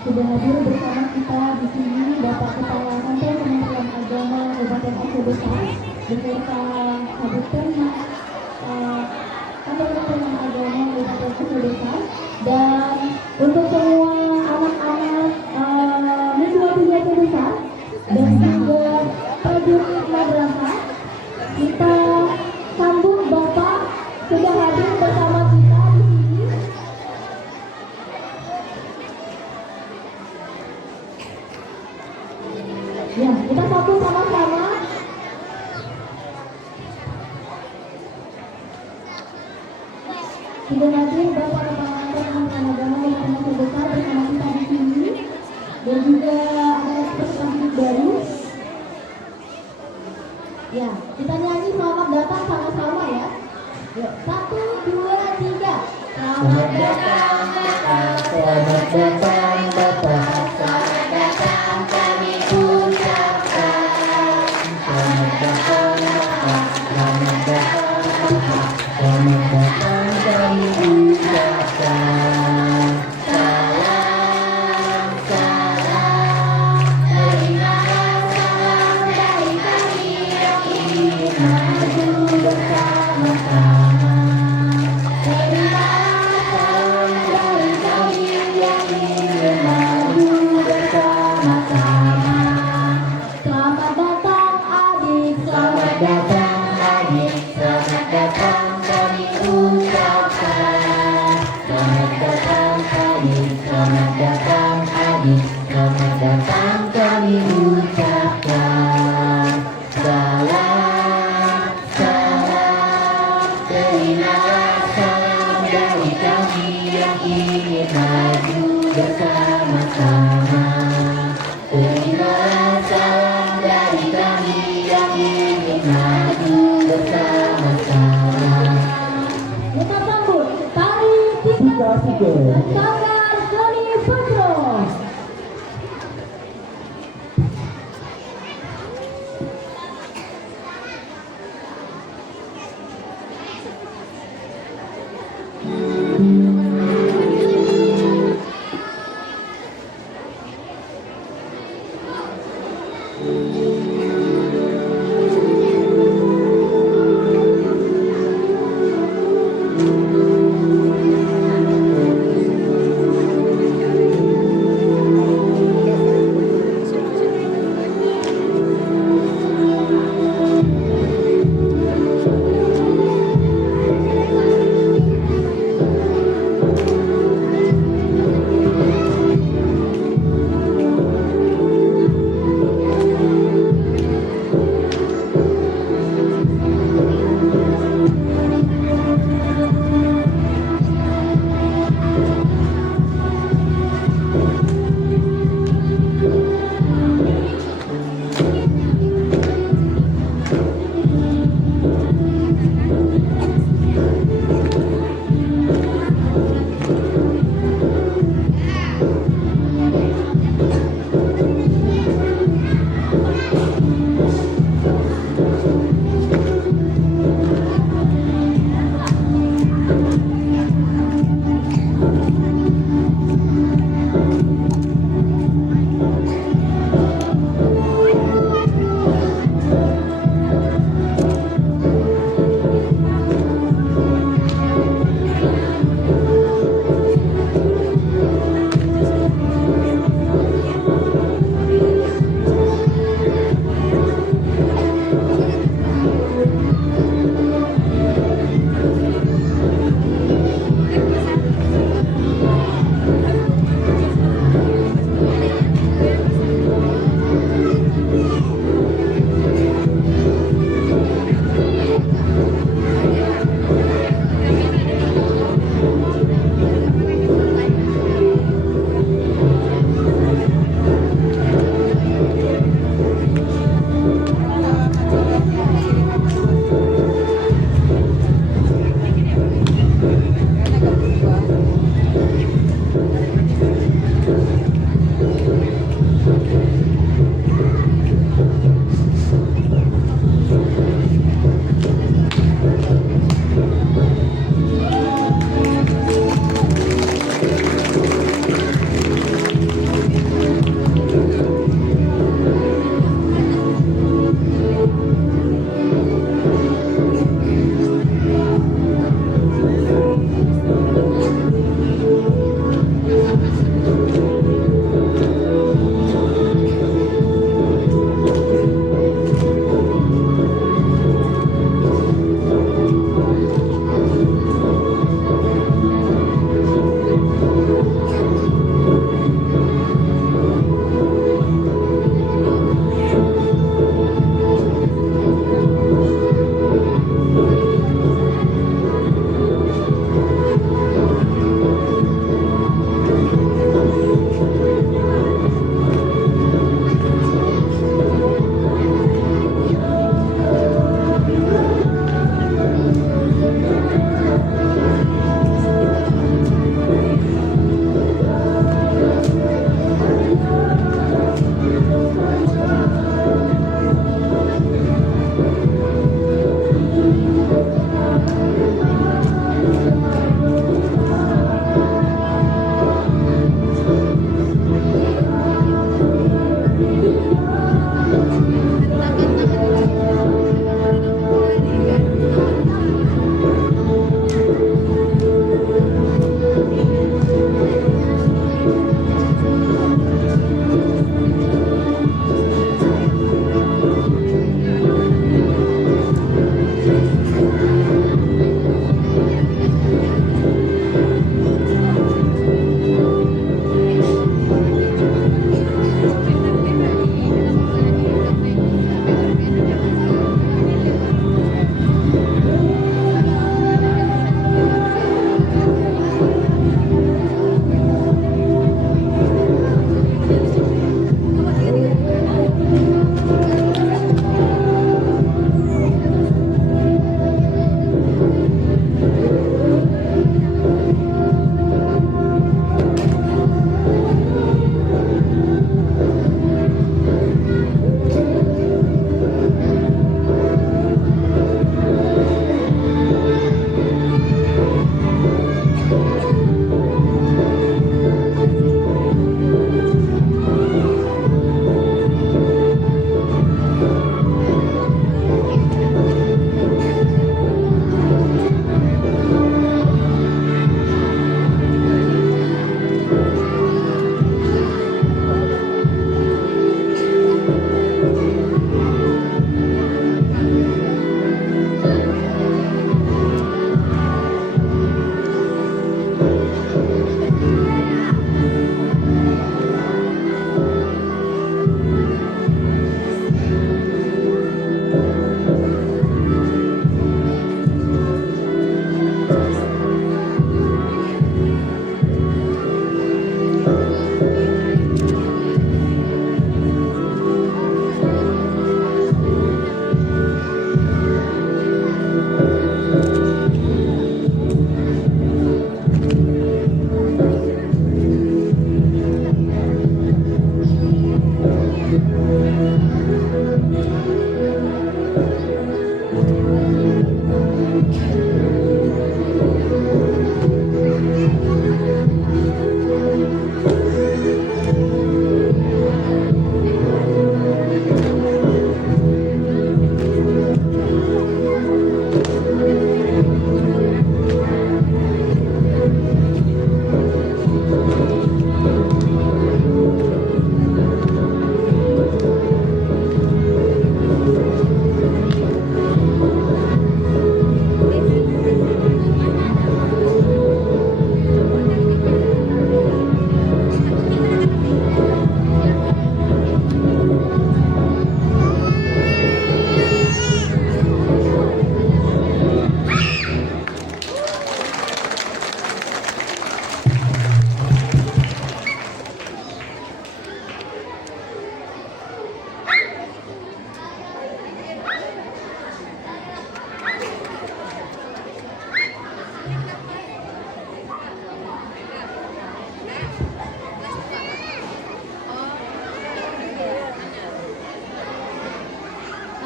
Sudah hadir bersama kita di sini Bapak Kepala Kantor Kementerian Agama Kabupaten Aceh Besar beserta Kabid Penmas Kantor Kementerian Agama Kabupaten Aceh Besar, dan untuk semua anak-anak Mitra Aceh Besar dan juga prajurit madrasah, kita sambut Bapak sudah hadir bersama kita di sini. Ya, kita sambut sama-sama. Sudah hadir Bapak Kepala Kantor Kementerian Agama Kabupaten Aceh Besar bersama kita di sini, dan juga ada peserta didik baru. Ya, kita nyanyi selamat datang sama-sama ya. Yuk, 1, 2, 3. Selamat datang, datang, selamat datang, datang, selamat datang kami ucapkan. Selamat datang, datang, selamat datang, datang, selamat datang kami ucapkan. Salam, salam, terimalah salam dari kami yang ingin maju bersama-sama. Terimalah salam dari kami yang ingin maju bersama-sama. Selamat datang adik, selamat datang adik, selamat datang kami ucapkan. Selamat datang adik, selamat datang adik, selamat datang kami ucapkan. Salam, salam, terimalah salam dari kami yang ingin maju bersama-sama. Terimalah salam dari kami yang ingin maju bersama-sama. Kita sambut tari Cika Sanggar Seni Putra.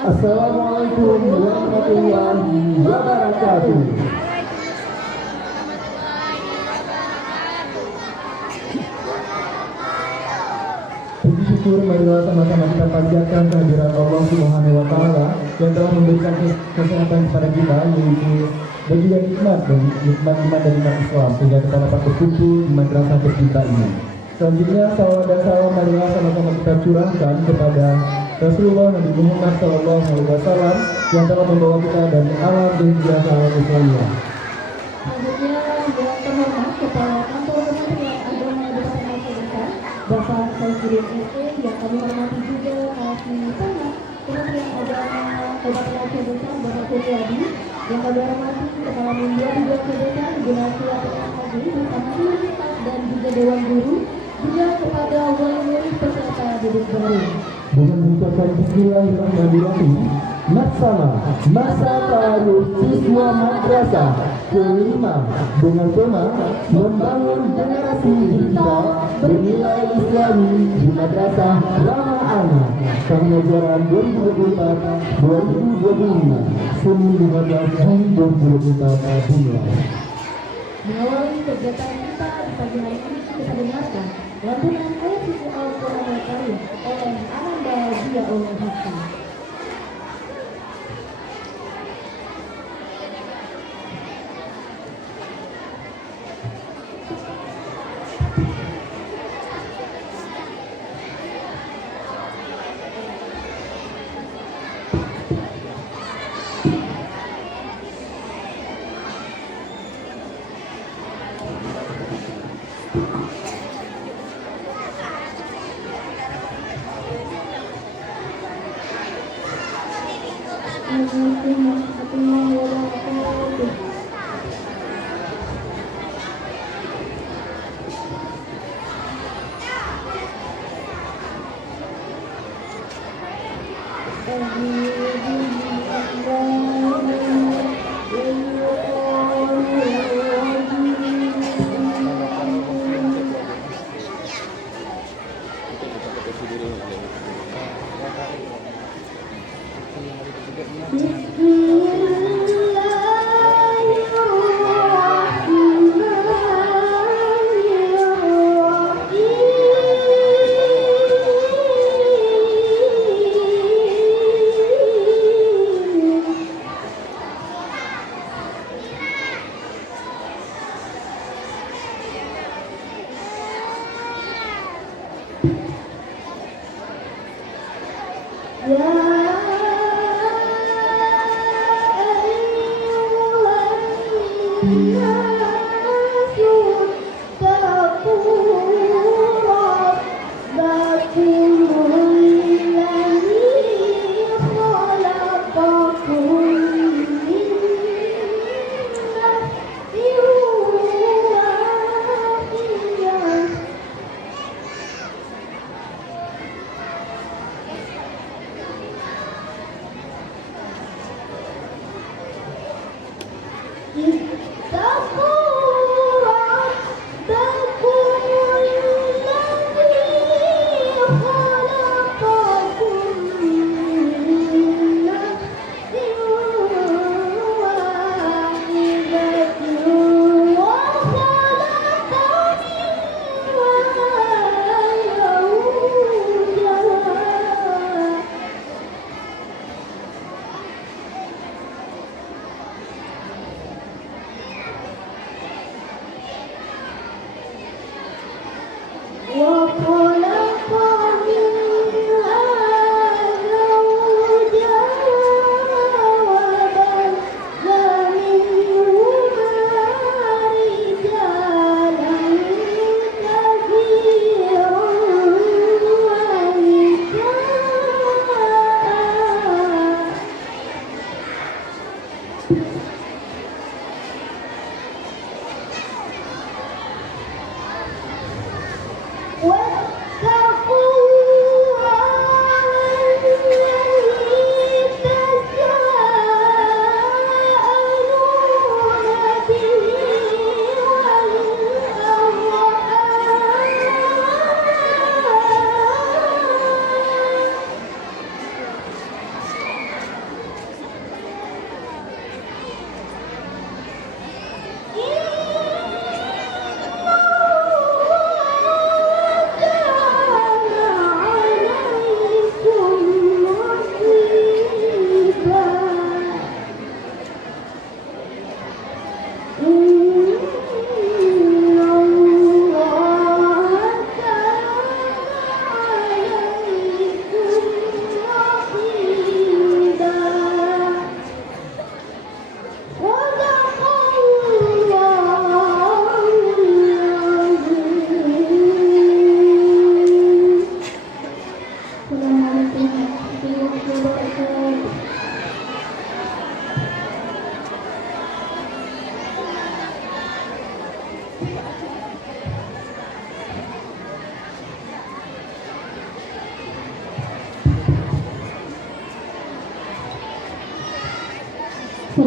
Assalamualaikum warahmatullahi wabarakatuh. Puji syukur marilah sama-sama kita panjatkan kehadiran Allah Subhanahu wa taala yang telah memberikan kesehatan kepada kita, yaitu bagian nikmat dan nikmat iman dan iman Islam, sehingga kita dapat berkumpul di madrasah tercinta ini. Selanjutnya salawat dan salam marilah sama-sama kita curahkan kepada Rasulullah Nabi Muhammad SAW yang telah membawa kita dari alam dan juga alam Islamiyah. Selanjutnya yang terhormat Kepala Kantor Kementerian Agama Kabupaten Aceh Besar, Bapak Saifuddin RT, yang kami hormati juga Kasih Tengah Kementerian Agama Kabupaten Aceh Besar, Bapak Suryadi, yang kami hormati Kepala Media juga Aceh Besar, Generasi Lapangan Haji bersama seluruh staf dan juga Dewan Guru, juga kepada wali murid peserta didik baru. Dengan mengucapkan Bismillahirrahmanirrahim, Maksama Masa Taaruf Siswa Madrasah kelima dengan tema membangun generasi digital bernilai Islami di Madrasah Ramah Anak tahun ajaran 2024-2025 Senin 15 Juni 2024 dimulai. Mengawali kegiatan kita di pagi hari ini, kita dengarkan lantunan ayat suci Al-Quran Al-Karim oleh Ananda Diaul Hakim.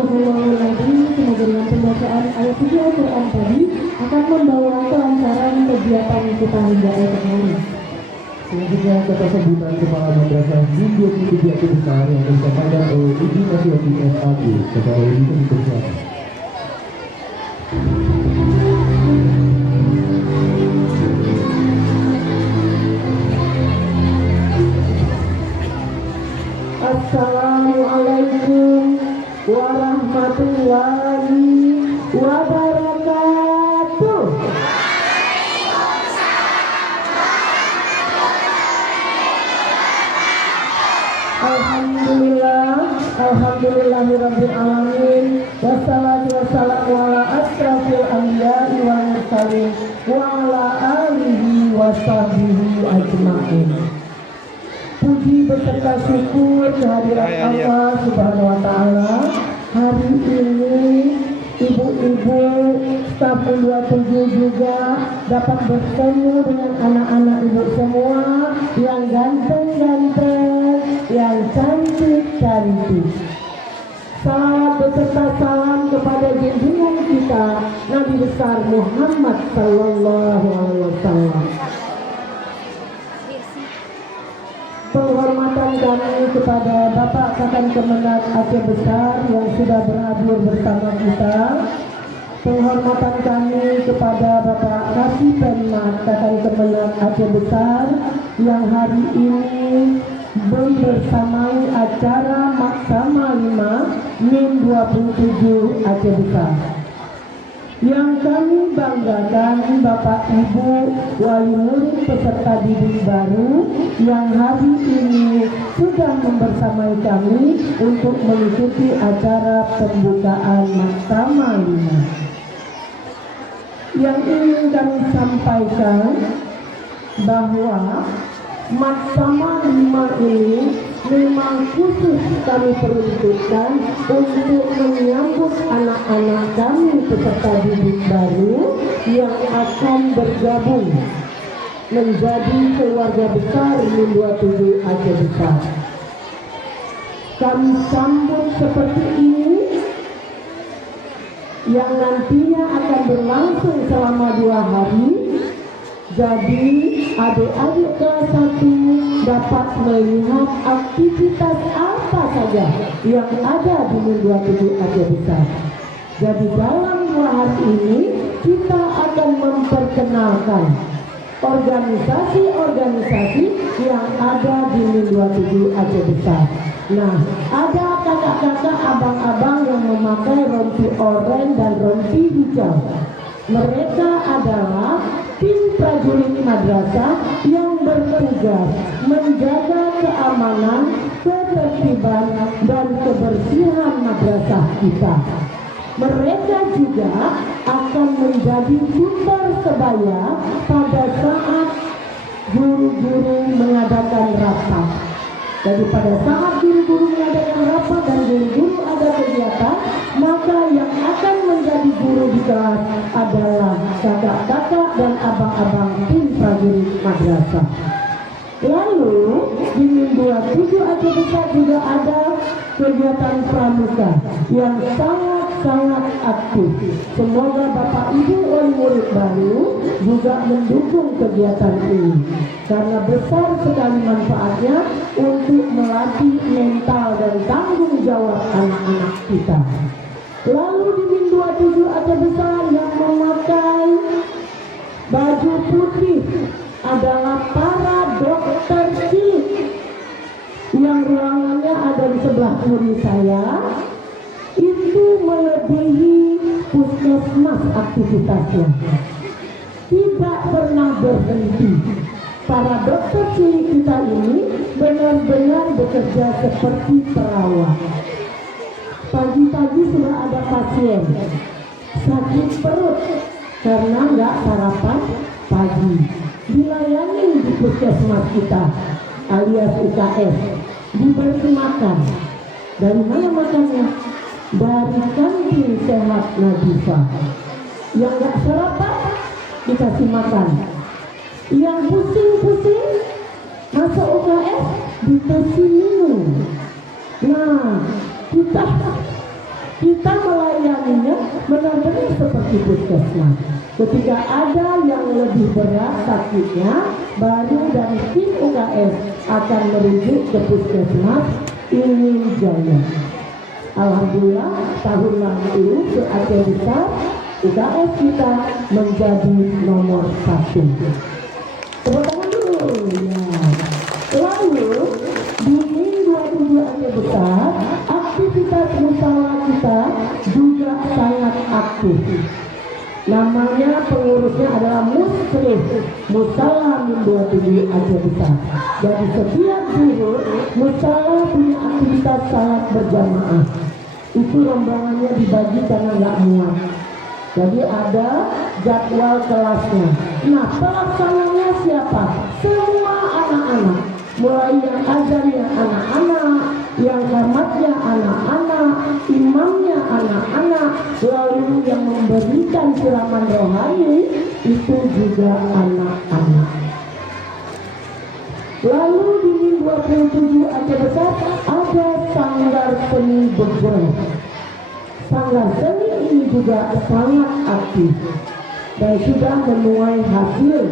Shallallahu Alaihi Wasallam. Semoga dengan pembacaan ayat suci Al-Quran tadi akan membawa kelancaran kegiatan kita hingga esok hari. Selanjutnya kata sambutan Kepala Madrasah Min 27 Aceh Besar yang disampaikan oleh Ibu Nasiwati SAG. Kepada Ibu dipersilakan. Assalamualaikum warahmatullahi wabarakatuh. Alhamdulillahirabbil alamin. Wassalatu wassalamu ala asrafil anbiya'i wal mursalin wa ala alihi wa sahbihi ajma'in. Puji beserta syukur kehadirat Allah Subhanahu wa taala. Hari ini ibu-ibu staf 27 juga dapat bertemu dengan anak-anak ibu semua yang ganteng-ganteng, yang cantik-cantik. Salawat beserta salam kepada junjungan kita Nabi besar Muhammad Sallallahu Alaihi Wasallam. Penghormatan kami kepada Bapak Katan Kemenag Aceh Besar yang sudah berhadir bersama kita. Penghormatan kami kepada Bapak Kasih Penmat Katan Kemenag Aceh Besar yang hari ini membersamai acara Maksama 5 Min 27 Aceh Besar. Yang kami banggakan Bapak Ibu wali murid peserta didik baru yang hari ini sudah membersamai kami untuk mengikuti acara pembukaan Maksama 5. Yang ingin kami sampaikan bahwa Maksama 5 ini memang khusus kami peruntukkan untuk menyambut anak-anak kami peserta didik baru yang akan bergabung menjadi keluarga besar Min 27 Aceh Besar. Kami sambut seperti ini yang nantinya akan berlangsung selama 2 hari. Jadi adik-adik kelas 1 dapat melihat aktivitas apa saja yang ada di Min 27 Aceh Besar. Jadi dalam 2 hari ini kita akan memperkenalkan organisasi-organisasi yang ada di Min 27 Aceh Besar. Nah, ada kakak-kakak, abang-abang yang memakai rompi oranye dan rompi hijau. Mereka adalah tim prajurit madrasah yang bertugas menjaga keamanan, ketertiban, dan kebersihan madrasah kita. Mereka juga akan menjadi tutor sebaya pada saat guru-guru mengadakan rapat. Jadi pada saat guru-guru mengadakan rapat dan guru-guru ada kegiatan, maka yang akan menjadi guru di kelas adalah kakak-kakak dan abang-abang tim prajurit madrasah. Lalu di Min 27 Aceh Besar juga ada kegiatan pramuka yang sangat aktif. Semoga Bapak Ibu wali murid baru juga mendukung kegiatan ini karena besar sekali manfaatnya untuk melatih mental dan tanggung jawab anak-anak kita. Lalu di Min 27 Aceh Besar yang memakai baju putih adalah para dokter cilik yang ruangannya ada di sebelah kiri saya. Itu melebihi puskesmas aktivitasnya, tidak pernah berhenti. Para dokter cilik kita ini benar-benar bekerja seperti perawat. Pagi-pagi sudah ada pasien sakit perut karena nggak sarapan pagi, dilayani di puskesmas kita alias UKS, diberi makan. Dari mana makannya? Dari kantin sehat Najifah. Yang nggak sarapan dikasih makan, yang pusing-pusing masuk UKS dikasih minum. Nah, kita Kita melayaninya benar-benar seperti puskesmas. Ketika ada yang lebih berat sakitnya, baru dari tim UKS akan merujuk ke puskesmas ini Jaya. Alhamdulillah tahun lalu se-Aceh Besar UKS kita menjadi nomor 1. Tepuk tangan dulu ya. Lalu di MIN 27 Aceh Besar, aktivitas musyawarah kita juga sangat aktif. Namanya pengurusnya adalah Musrif Musyawarah MIN 27 Aceh Besar. Jadi setiap zuhur musyawarah punya aktivitas salat berjamaah. Itu rombongannya dibagi karena nggak muat. Jadi ada jadwal kelasnya. Nah, pelaksananya siapa? Semua anak-anak. Mulai yang ajarnya anak-anak, yang kamatnya anak-anak, imamnya anak-anak, lalu yang memberikan siraman rohani itu juga anak-anak. Lalu di MIN 27 Aceh Besar ada sanggar seni bergerak. Sanggar seni ini juga sangat aktif dan sudah menuai hasil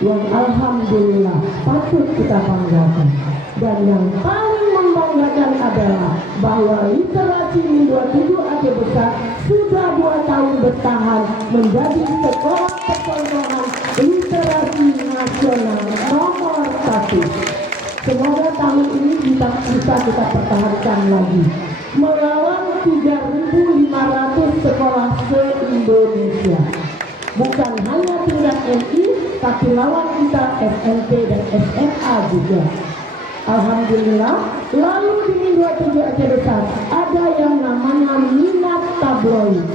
yang alhamdulillah patut kita banggakan. Dan yang paling membanggakan adalah bahwa literasi MIN 27 Aceh Besar sudah 2 tahun bertahan menjadi sekolah percontohan literasi nasional nomor 1. Semoga tahun ini bisa kita pertahankan lagi melawan 3.500 sekolah se-Indonesia. Bukan hanya tingkat MI, tapi lawan kita SMP dan SMA juga. Alhamdulillah. Lalu di MIN 27 Aceh Besar ada yang namanya minat tabloid,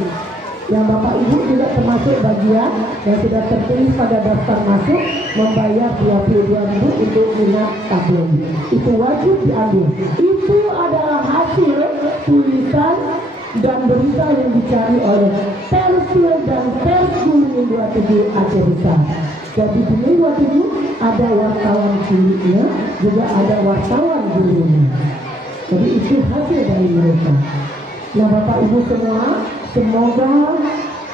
yang Bapak Ibu juga termasuk bagian yang sudah tertulis pada daftar masuk, membayar 22.000 untuk minat tabloid. Itu wajib diambil. Itu adalah hasil tulisan dan berita yang dicari oleh Persil dan Persgul MIN 27 Aceh Besar. Jadi di MIN 27 ada wartawan ciliknya, juga ada wartawan gurunya. Jadi itu hasil dari mereka. Nah Bapak Ibu semua, semoga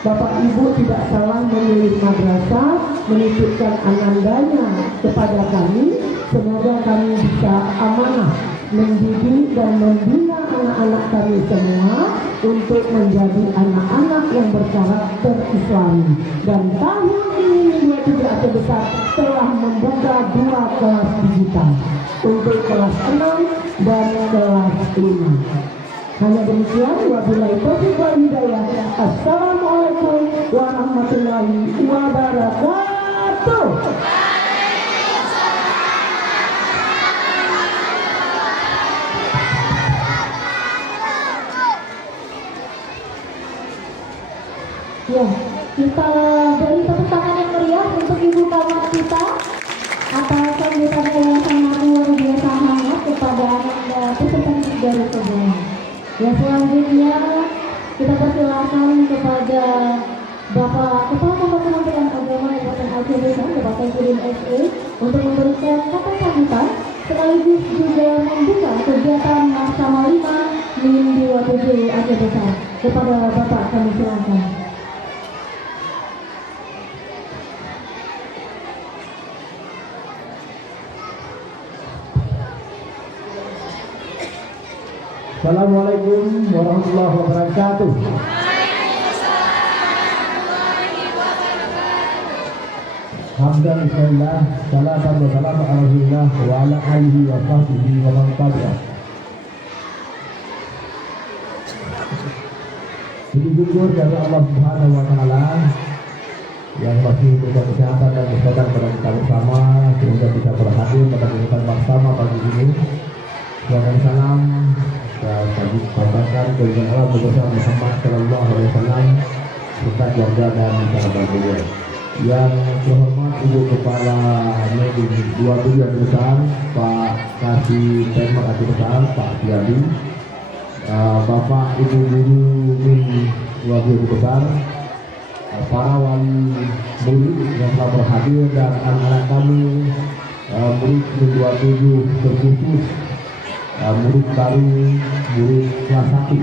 Bapak Ibu tidak salah memilih madrasah, menitipkan anandanya kepada kami. Semoga kami bisa amanah mendidik dan membina anak-anak kami semua untuk menjadi anak-anak yang berkarakter Islami. Dan tahun ini MIN 27 Aceh Besar telah membuka 2 kelas digital untuk kelas 6 dan kelas 5. Hanya demikian, wabillahi taufiq wal hidayah. Assalamualaikum warahmatullahi wabarakatuh. Ya, kita beri tepuk tangan yang meriah untuk Ibu Camat kita atas sambutannya yang sangat luar biasa hangat kepada Anda peserta dari semuanya. Ya, selanjutnya kita persilakan kepada Bapak Kepala Kantor Kementerian Agama Kabupaten Aceh Besar, Bapak Saifuddin SE, untuk memberikan kata sambutan sekaligus juga membuka kegiatan Mahkamah 5 MIN 27 Aceh Besar. Kepada Bapak kami silakan. Assalamualaikum warahmatullahi wabarakatuh. Hamdan bismillah, salatan wa salam ala rasulillah wa ala alihi wa sahbihi wa man tabi'ah. Puji syukur dari Allah Subhanahu wa taala yang masih memberikan kesehatan dan kesehatan kepada kita bersama sehingga bisa berhadir pada kegiatan bersama pagi ini. Dan salam bagi sahabat keluarga Allah bersama Muhammad Sallallahu Alaihi Wasallam serta keluarga dan sahabat beliau. Yang terhormat Ibu Kepala MIN 27 Aceh Besar, Pak Kasih Penmak Aceh Besar, Pak Tiadi, Bapak Ibu Guru MIN 27 Aceh Besar, para wali murid yang telah berhadir dan anak-anak kami murid MIN 27 terkhusus murid baru, murid kelas 1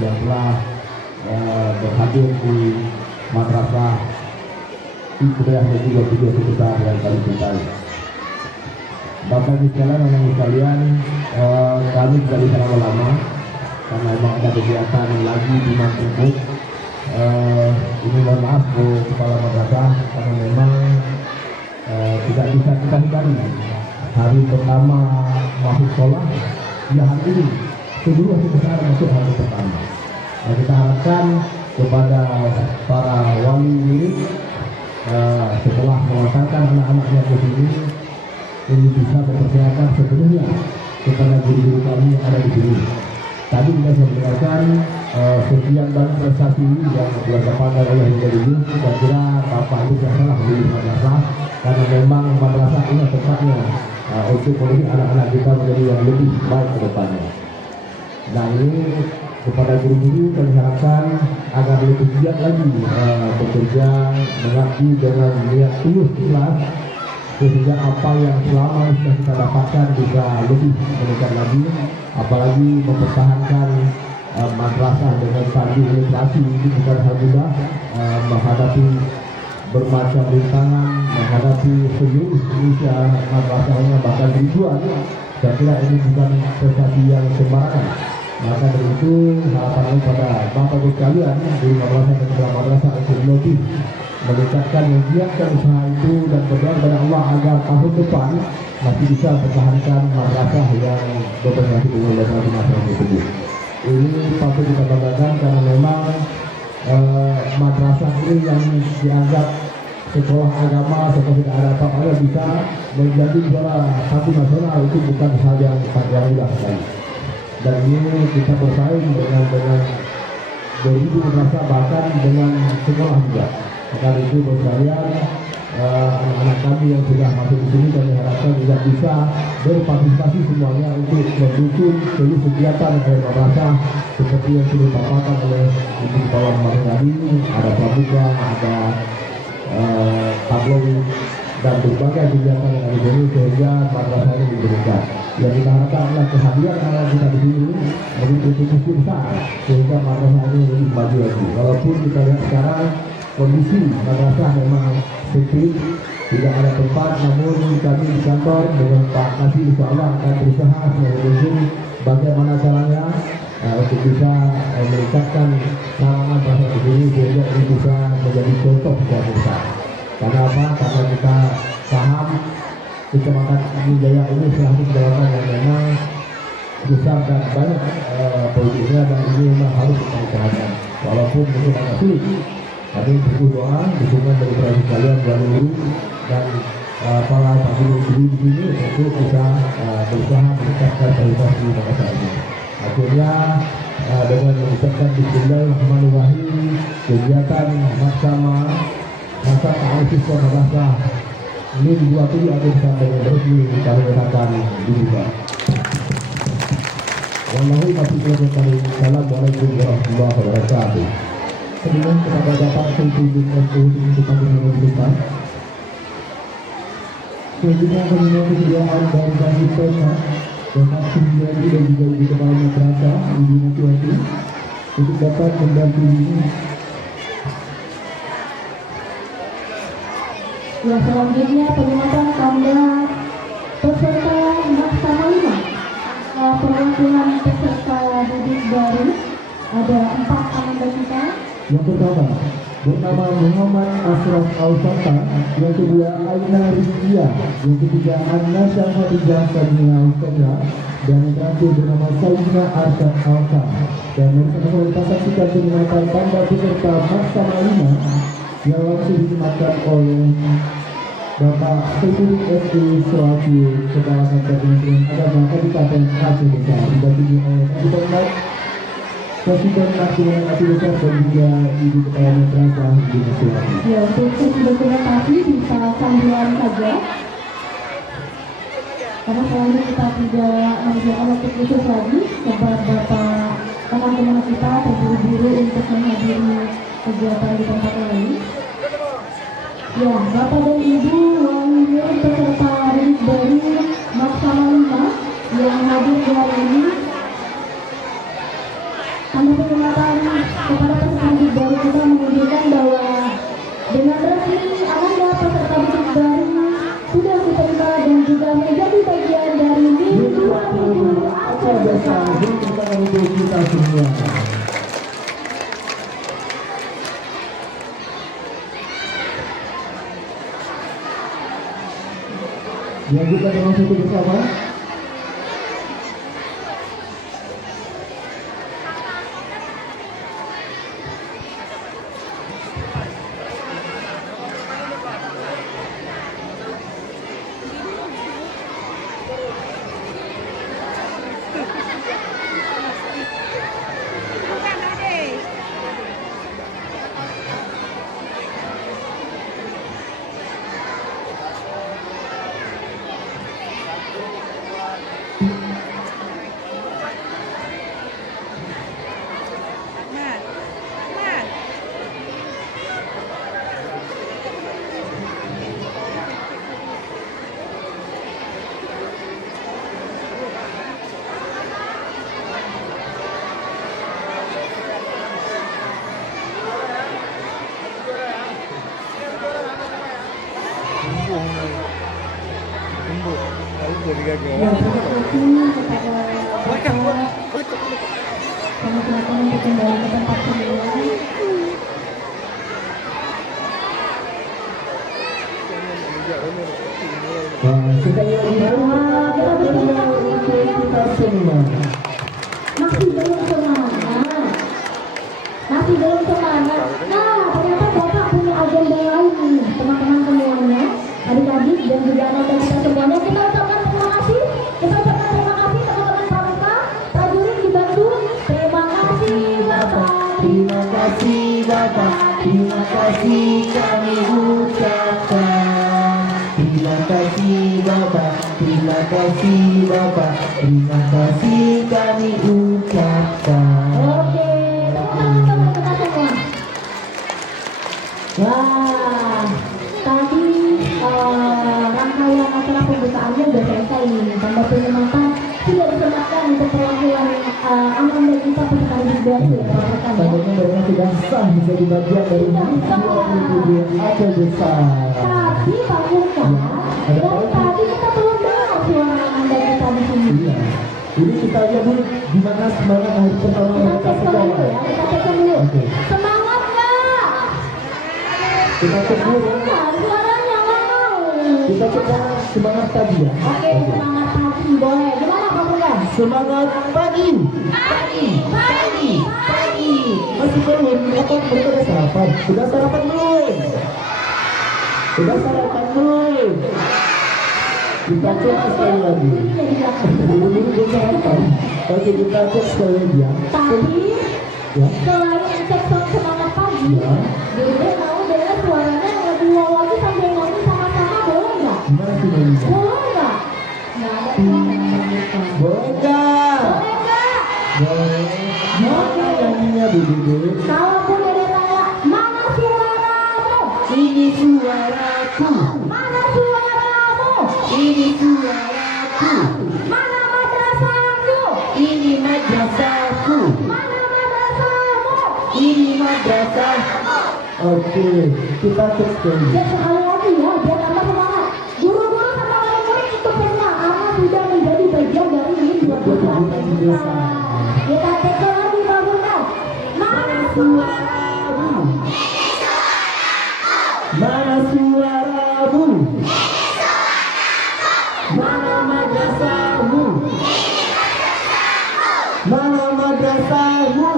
yang telah berhadir di Madrasah Ibtidaiyah Negeri 27 Sekitar dan Kalimantan. Bapak Ibu sekalian, anak sekalian, kami tidak bisa lama-lama karena memang ada kegiatan lagi di Mangkubuk. Ini mohon maaf Bu Kepala Madrasah karena memang tidak bisa kita hindari hari pertama masuk sekolah ya hari ini sebelum masuk besar masuk hari pertama. Nah, kita harapkan kepada para wali murid setelah mengantarkan anak-anaknya ke sini ini bisa mempercayakan sepenuhnya kepada guru-guru kami yang ada di sini. Tadi kita sudah mendengarkan sekian banyak prestasi yang telah dicapai oleh guru. Saya kira Bapak Ibu yang salah memilih madrasah karena memang madrasah ini tempatnya untuk mendidik anak-anak kita menjadi yang lebih baik ke depannya. Nah ini kepada guru-guru kami harapkan agar lebih giat lagi bekerja mengabdi dengan niat tulus ikhlas sehingga apa yang selama sudah kita dapatkan bisa lebih meningkat lagi, apalagi mempertahankan madrasah dengan standar inflasi itu bukan hal mudah menghadapi bermacam rintangan, menghadapi seluruh Indonesia madrasahnya bahkan ribuan. Saya kira ini bukan prestasi yang sembarangan. Maka dari itu harapan pada Bapak Ibu sekalian di madrasah dan kepala madrasah untuk lebih meningkatkan yang giatkan usaha itu dan berdoa kepada Allah agar tahun depan masih bisa mempertahankan madrasah yang berprestasi dengan madrasah tersebut. Ini patut kita banggakan karena memang madrasah ini yang dianggap sekolah agama, sekolah tidak ada apa-apa bisa menjadi juara satu nasional itu bukan hal yang mudah sekali. Dan ini kita bersaing dengan beribu madrasah bahkan dengan sekolah juga. Maka itu sekalian anak-anak kami yang sudah masuk di sini kami harapkan juga bisa berpartisipasi semuanya untuk mendukung seluruh kegiatan dari madrasah seperti yang sudah dipaparkan oleh Ibu Kepala Madrasah tadi, ada pramuka, ada tabloid dan berbagai kegiatan yang ada di sini sehingga madrasah ini diberikan. Yang kita harapkan adalah kehadiran anak kita di sini menjadi kontribusi besar sehingga madrasah ini lebih maju lagi. Walaupun kita lihat sekarang kondisi madrasah memang sempit, tidak ada tempat, namun kami di kantor dengan Pak Kasih insya Allah akan berusaha mungkin bagaimana caranya untuk bisa meningkatkan sarana madrasah di sini sehingga ini bisa menjadi contoh yang besar. Karena apa? Karena kita paham Kecamatan Jaya ini salah satu kecamatan yang memang besar dan banyak penduduknya dan ini memang harus kita usahakan walaupun mungkin agak sulit. Tapi butuh doa, dukungan dari para sekalian, guru dan para guru di sini untuk bisa berusaha meningkatkan kualitas di madrasah ini. Akhirnya dengan mengucapkan Bismillahirrahmanirrahim, kegiatan bersama masa ta'aruf madrasah ini dibuat itu ada sampai resmi kami akan dibuka. Wallahi Assalamualaikum warahmatullahi wabarakatuh. Sebelum kepada Bapak Sultan FU untuk kami mengucapkan selanjutnya kami mohon kesediaan dari kami Pena Bapak Suryadi dan juga Ibu Kepala Madrasah Ibu Natiwati untuk dapat mendampingi. Ya, selanjutnya pengumuman tanda peserta Maksama 5. Perwakilan peserta didik baru ada 4 anggota kita. Yang pertama bernama Muhammad Ashraf Al-Fatah, yang kedua Aina Rizkia, yang ketiga Anna Syahadijah Sabina Ustazah, dan yang terakhir bernama Sayyidina Arsyad Al-Kha. Dan bersama kita saksikan pengumuman tanda peserta Maksama 5 yang langsung disematkan oleh Bapak Sekuri SD selaku Kepala Kantor Kementerian Agama Kabupaten Aceh Besar, didampingi oleh Kabupaten Presiden Nasional Aceh Besar dan juga Ibu Kepala Madrasah Ibu Natiwati. Ya, untuk sesi dokumentasi bisa sambilan saja. Karena selanjutnya kita tidak mengerjakan waktu khusus lagi kepada Bapak teman-teman kita terburu-buru untuk menghadiri kegiatan di tempat lain. Ya, Bapak dan Ibu wali murid peserta didik baru Maksama 5 yang hadir di hari ini, Anda tanda peringatan kepada peserta didik baru kita menunjukkan bahwa dengan resmi Ananda peserta didik baru sudah diterima dan juga menjadi bagian dari MIN 27 Aceh Besar. Kita untuk kita semua. Dilanjutkan dengan satu bersama. Terima kasih kepada kami silakan untuk kembali ke tempat semula. Sekali lagi kita berikan untuk kita semua. Masih belum semangat. Masih belum semangat. Nah, ternyata Bapak punya agenda lain nih, teman-teman semuanya, adik-adik dan juga anak-anak kita semuanya. Kita ucapkan terima kasih. Kita ucapkan terima kasih teman-teman pramuka, prajurit dibantu. Terima kasih Bapak. Terima kasih Bapak. Terima kasih kami ucapkan. Terima kasih Bapak. Terima kasih Bapak. Terima kasih kami ucapkan. Oke, teman-teman kita semua. Wah, tadi rangkaian acara pembukaannya sudah selesai nih. Tanda peringatan sudah disematkan untuk perwakilan Ananda kita peserta didik baru ya, rekan-rekan ya. Tandanya mereka sudah sah menjadi bagian dari MIN 27 Aceh Besar. Tapi Pak Muka, dari tadi kita belum dengar suara Ananda kita di sini. Iya. Jadi kita lihat dulu gimana semangat hari pertama Kita mereka cek dulu sekolah. ya, kita cek dulu. Oke. Semangat nggak? Kita cek dulu. Semangat, suaranya mau. Kita cek semangat tadi ya. Oke, semangat pagi boleh. Gimana Pak Muka? Semangat pagi. Pagi. Masih belum? Apa mereka udah sarapan? Sudah sarapan belum? Sudah sarapan belum? Kita cek sekali lagi. Dulu belum sarapan. Oke, kita cek sekali lagi ya. Tapi Ya. selain cek semangat pagi, Ya. Dede mau dengar suaranya yang lebih wow lagi sambil nyanyi sama-sama boleh nggak? Gimana sih Melisa? Boleh nggak? Nggak ada suara Pak Muka. Boleh nggak? Boleh nggak? Boleh. Mana nyanyinya Bu Dede? Kalaupun Dede tanya, mana suaramu? Ini suaraku. Mana suaramu? Ini suaraku. Mana madrasahku? Ini madrasahku. Mana madrasahmu? Ini madrasah. Oke, kita cek dulu. Cek sekali lagi ya, biar tambah semangat. Guru-guru sama murid ikut semua, karena sudah menjadi bagian dari MIN 27. Kita cek lagi Pak Muka. Mana suaramu? Mana suaramu? Mana madrasahmu? Mana madrasahmu?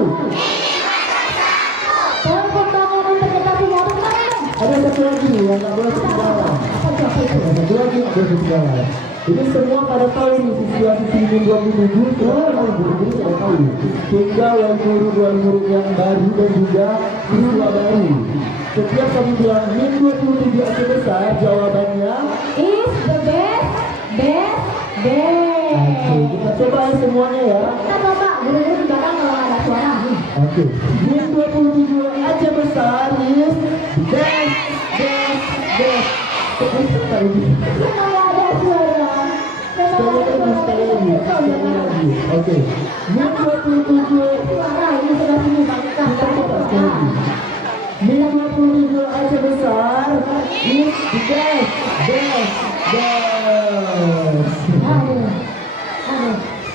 Tolong kembangkan interpretasinya, apa kemarin? Ada satu lagi yang nggak boleh ketinggalan. Apa itu? Ada satu lagi yang nggak boleh ketinggalan. Ini semua pada tahu ini situasi MIN 27 semua guru-guru sudah tahu. Tinggal yang guru-guru yang baru dan juga siswa baru. Setiap kami bilang MIN 27 Aceh Besar, jawabannya Is the best, best, oke, best. kita coba ya semuanya ya. Kita coba, guru-guru di belakang kalau ada suara. Oke, MIN 27 Aceh Besar is best. Kalau ada suara. Sekali lagi. lagi. Oke. Min 27 Suara ini sudah sini bangsa. Min 27 Aceh Besar. Miss Des. Aduh.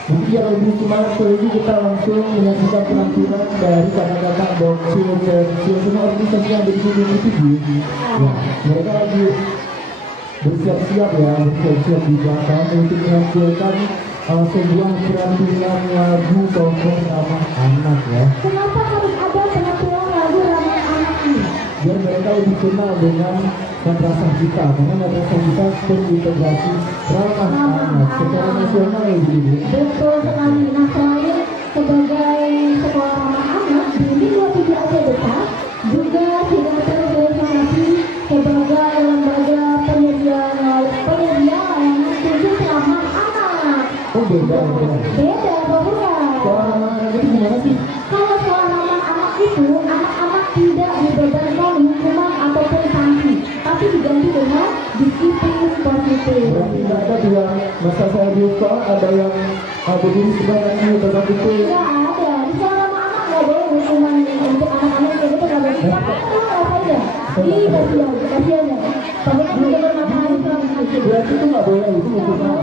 Mungkin yang lebih semangat lagi kita langsung menyaksikan penampilan dari kakak-kakak boksil dan semua organisasi yang berada di sini. Ya, mereka lagi bersiap-siap di belakang untuk menampilkan sebuah penampilan lagu tokoh ramah anak ya. Kenapa harus ada penampilan lagu ramah anak ini? Biar mereka lebih kenal dengan madrasah kita, karena madrasah kita terintegrasi ramah anak secara nasional ya jadi. Betul sekali. Nah, selain sebagai sekolah ramah anak di 27 Aceh Besar juga sudah terrealisasi sebagai lembaga penyedia layanan khusus ramah anak. Oh beda. Beda, bukan? Sekolah ramah anak itu gimana sih? Kalau sekolah ramah anak itu, anak-anak tidak dibebankan hukuman ataupun sanksi, tapi diganti dengan disiplin positif. Berarti nggak ada tuh yang masa saya di sekolah ada yang berdiri sebenarnya beban itu. Nggak ada. Di sekolah ramah anak nggak boleh hukuman untuk anak-anak kayak gitu nggak boleh. Karena itu apa aja? Ih, kasihan ya. Pokoknya juga bermasalah itu. Berarti itu nggak boleh itu hukuman.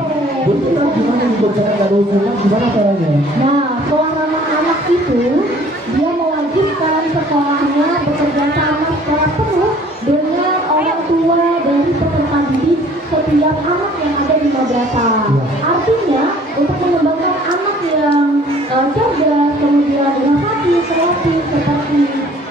Jadi kita gimana nih berbicara nggak ada hukuman gimana caranya? Nah, sekolah ramah anak itu dia mewajibkan sekolahnya bekerja sama secara penuh dengan orang tua dari peserta didik setiap anak yang ada di madrasah. Artinya untuk mengembangkan anak yang cerdas, kemudian inovasi, kreatif seperti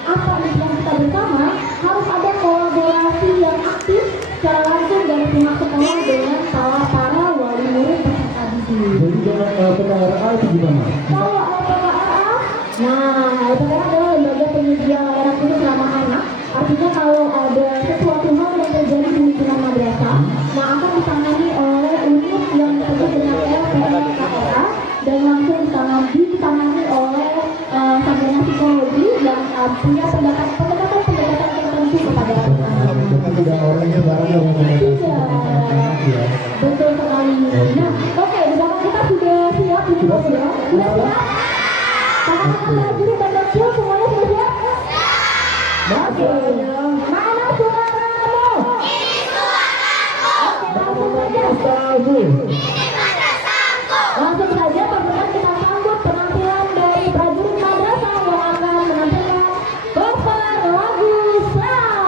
apa impian kita bersama, harus ada kolaborasi yang aktif secara langsung dari pihak sekolah dengan para wali murid peserta didik. Jadi dengan PKRA itu gimana? Kalau LPKRA, nah LPKRA adalah lembaga penyedia layanan khusus ramah anak. Artinya kalau ada sesuatu hal yang terjadi di lingkungan madrasah, nah akan ditangani oleh unit yang disebut dengan LPKRA dan langsung ditangani oleh sarjana psikologi yang punya pendekatan tertentu kepada anak. Jadi tidak orang yang barang yang anak ya. Betul sekali. Nah, oke, di belakang kita sudah siap ini Mas ya. Sudah siap? Kakak-kakak prajurit dan dokter semuanya sudah siap? Oke. Mana suaramu? Oke, langsung saja teman-teman kita sambut penampilan dari prajurit madrasah yang akan menampilkan cover lagu Sang.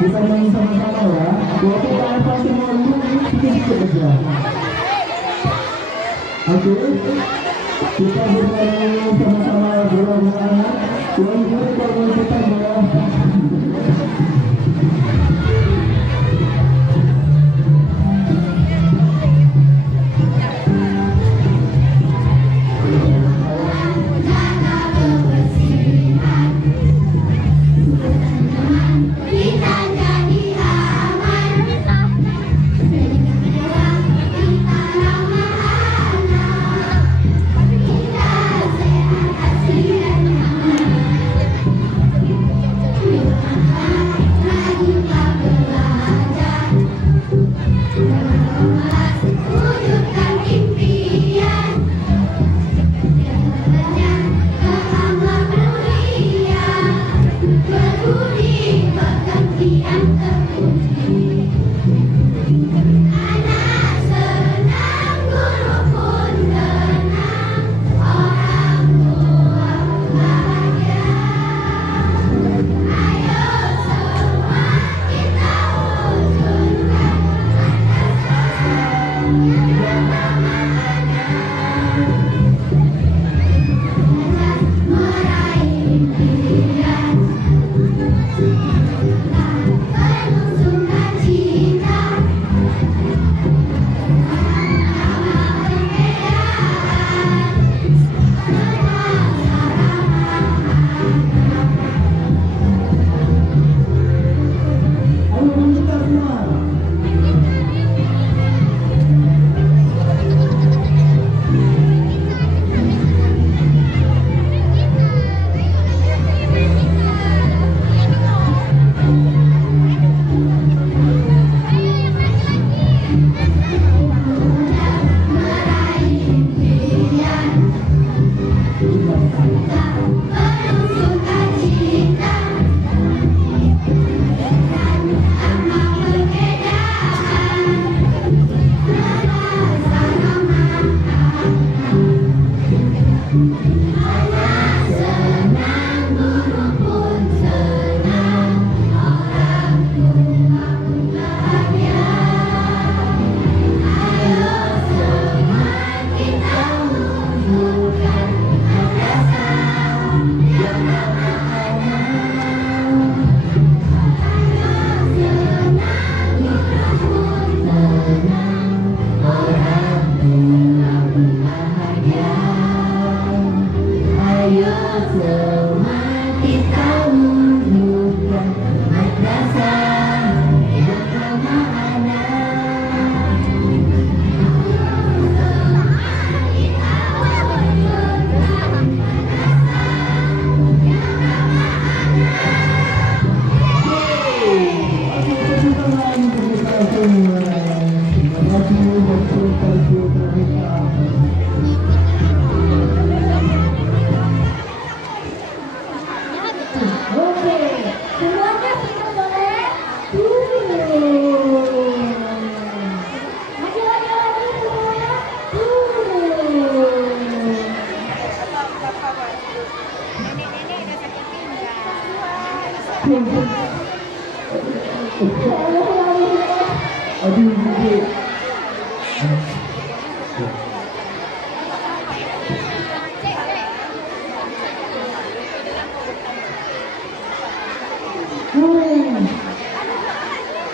Kita nyanyi sama-sama ya. Walaupun Pak Evan semua sedikit-sedikit aja. Oke. Kita bernyanyi sama-sama guru anak. Tuan-tuan kalau kita ya.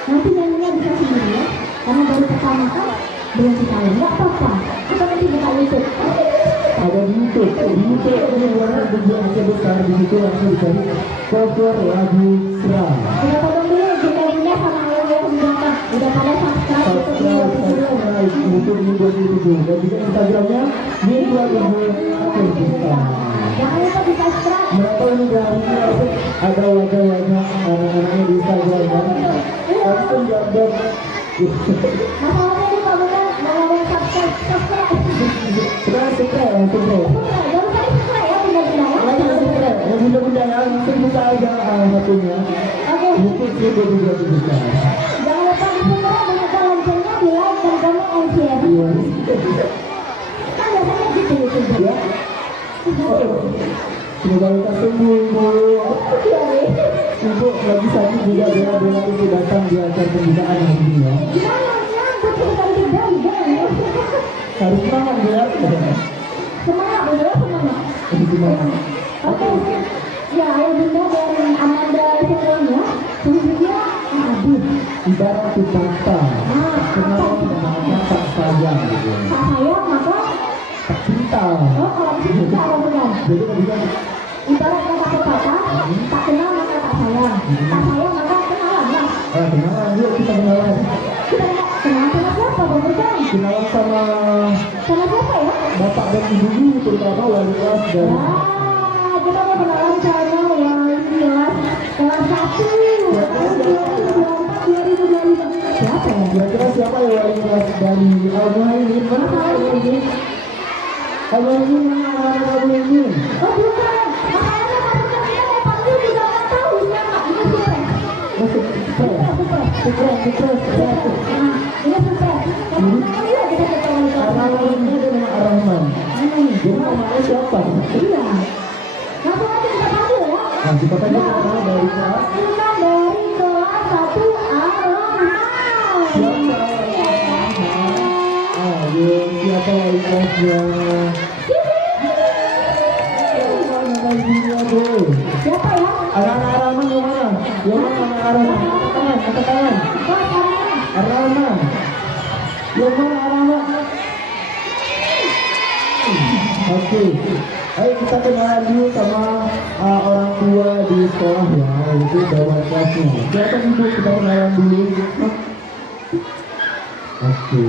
Nanti nyanyinya bisa sendiri ya, karena baru pertama kan belum sekali, nggak apa-apa. Kita nanti buka YouTube. Ada di YouTube ada warna bagian Aceh besar di situ langsung dicari cover lagu Sera. Udah pada dulu, kita lihat sama ayah di belakang. Udah pada subscribe YouTube ini 27 dan juga Instagramnya di 2000 Aceh besar. Jangan lupa di subscribe. Mereka ini dari Aceh ada wajah-wajah anak-anaknya di Instagram kan. Langsung gambar. Masalahnya ini Pak Bunda, nggak ada yang subscribe. Sudah subscribe langsung bro. Jangan lupa subscribe ya, bunda-bunda ya. Langsung subscribe, yang bunda-bunda ya langsung buka aja satunya. Oke. YouTube di 2000 besar. Jangan lupa di-subscribe dan nyalakan loncengnya, di like dan komen and share. Iya. Kan biasanya gitu YouTube ya. Semoga kita sembuh, Bu. Iya, Ibu Ibu lagi sakit juga bela-bela itu datang di acara pembinaan hari ini ya. Gimana nyambut cerita beda ya? Harus semangat ya. Semangat, beda semangat. Gimana? Oke, ya ayah bunda dan Amanda semuanya, selanjutnya Adit. Ibarat kata, kenalan dengan kata sayang gitu. Tak sayang maka, Tak cinta. oh kalau cinta apa bukan? Jadi kemudian Ibarat kata pepatah, tak kenal maka tak sayang. Tak sayang maka kenalan lah. kenalan, yuk kita kenalan. Kita kenalan sama siapa Bang Burjan? Kenalan sama Sama siapa ya? bapak dan ibu terutama wali kelas dan Wah, kita mau kenalan sama wali kelas 1 tahun 2024-2025. Siapa ya? kira-kira siapa ya wali kelas dari Al-Muhaimin? Mana Al-Muhaimin? Al-Muhaimin mana anak Al-Muhaimin? Oh bukan, makanya masuk ke dia panggil juga nggak tahu siapa. Ini super. Masuk Super. Nah, ini super. Kenapa yuk kita ketemu Ar-Rahman ini ada nama Ar-Rahman. Jadi namanya siapa? Iya. Langsung aja kita panggil ya. Nah, kita tanya nama dari kelas Kita dari kelas 1 Ar-Rahman. siapa? Ayo, siapa wali kelasnya? Nama ibunya tuh. Siapa ya? Anak-anak Ar-Rahman yang mana? Yang mana anak Ar-Rahman? Angkat tangan. Oh, sekarang. Ar-Rahman. Yang mana Ar-Rahman? Oke. Ayo kita kenalan dulu sama orang tua di sekolah ya, itu dewan kelasnya. Siapa ibu kita kenalan dulu? Oke.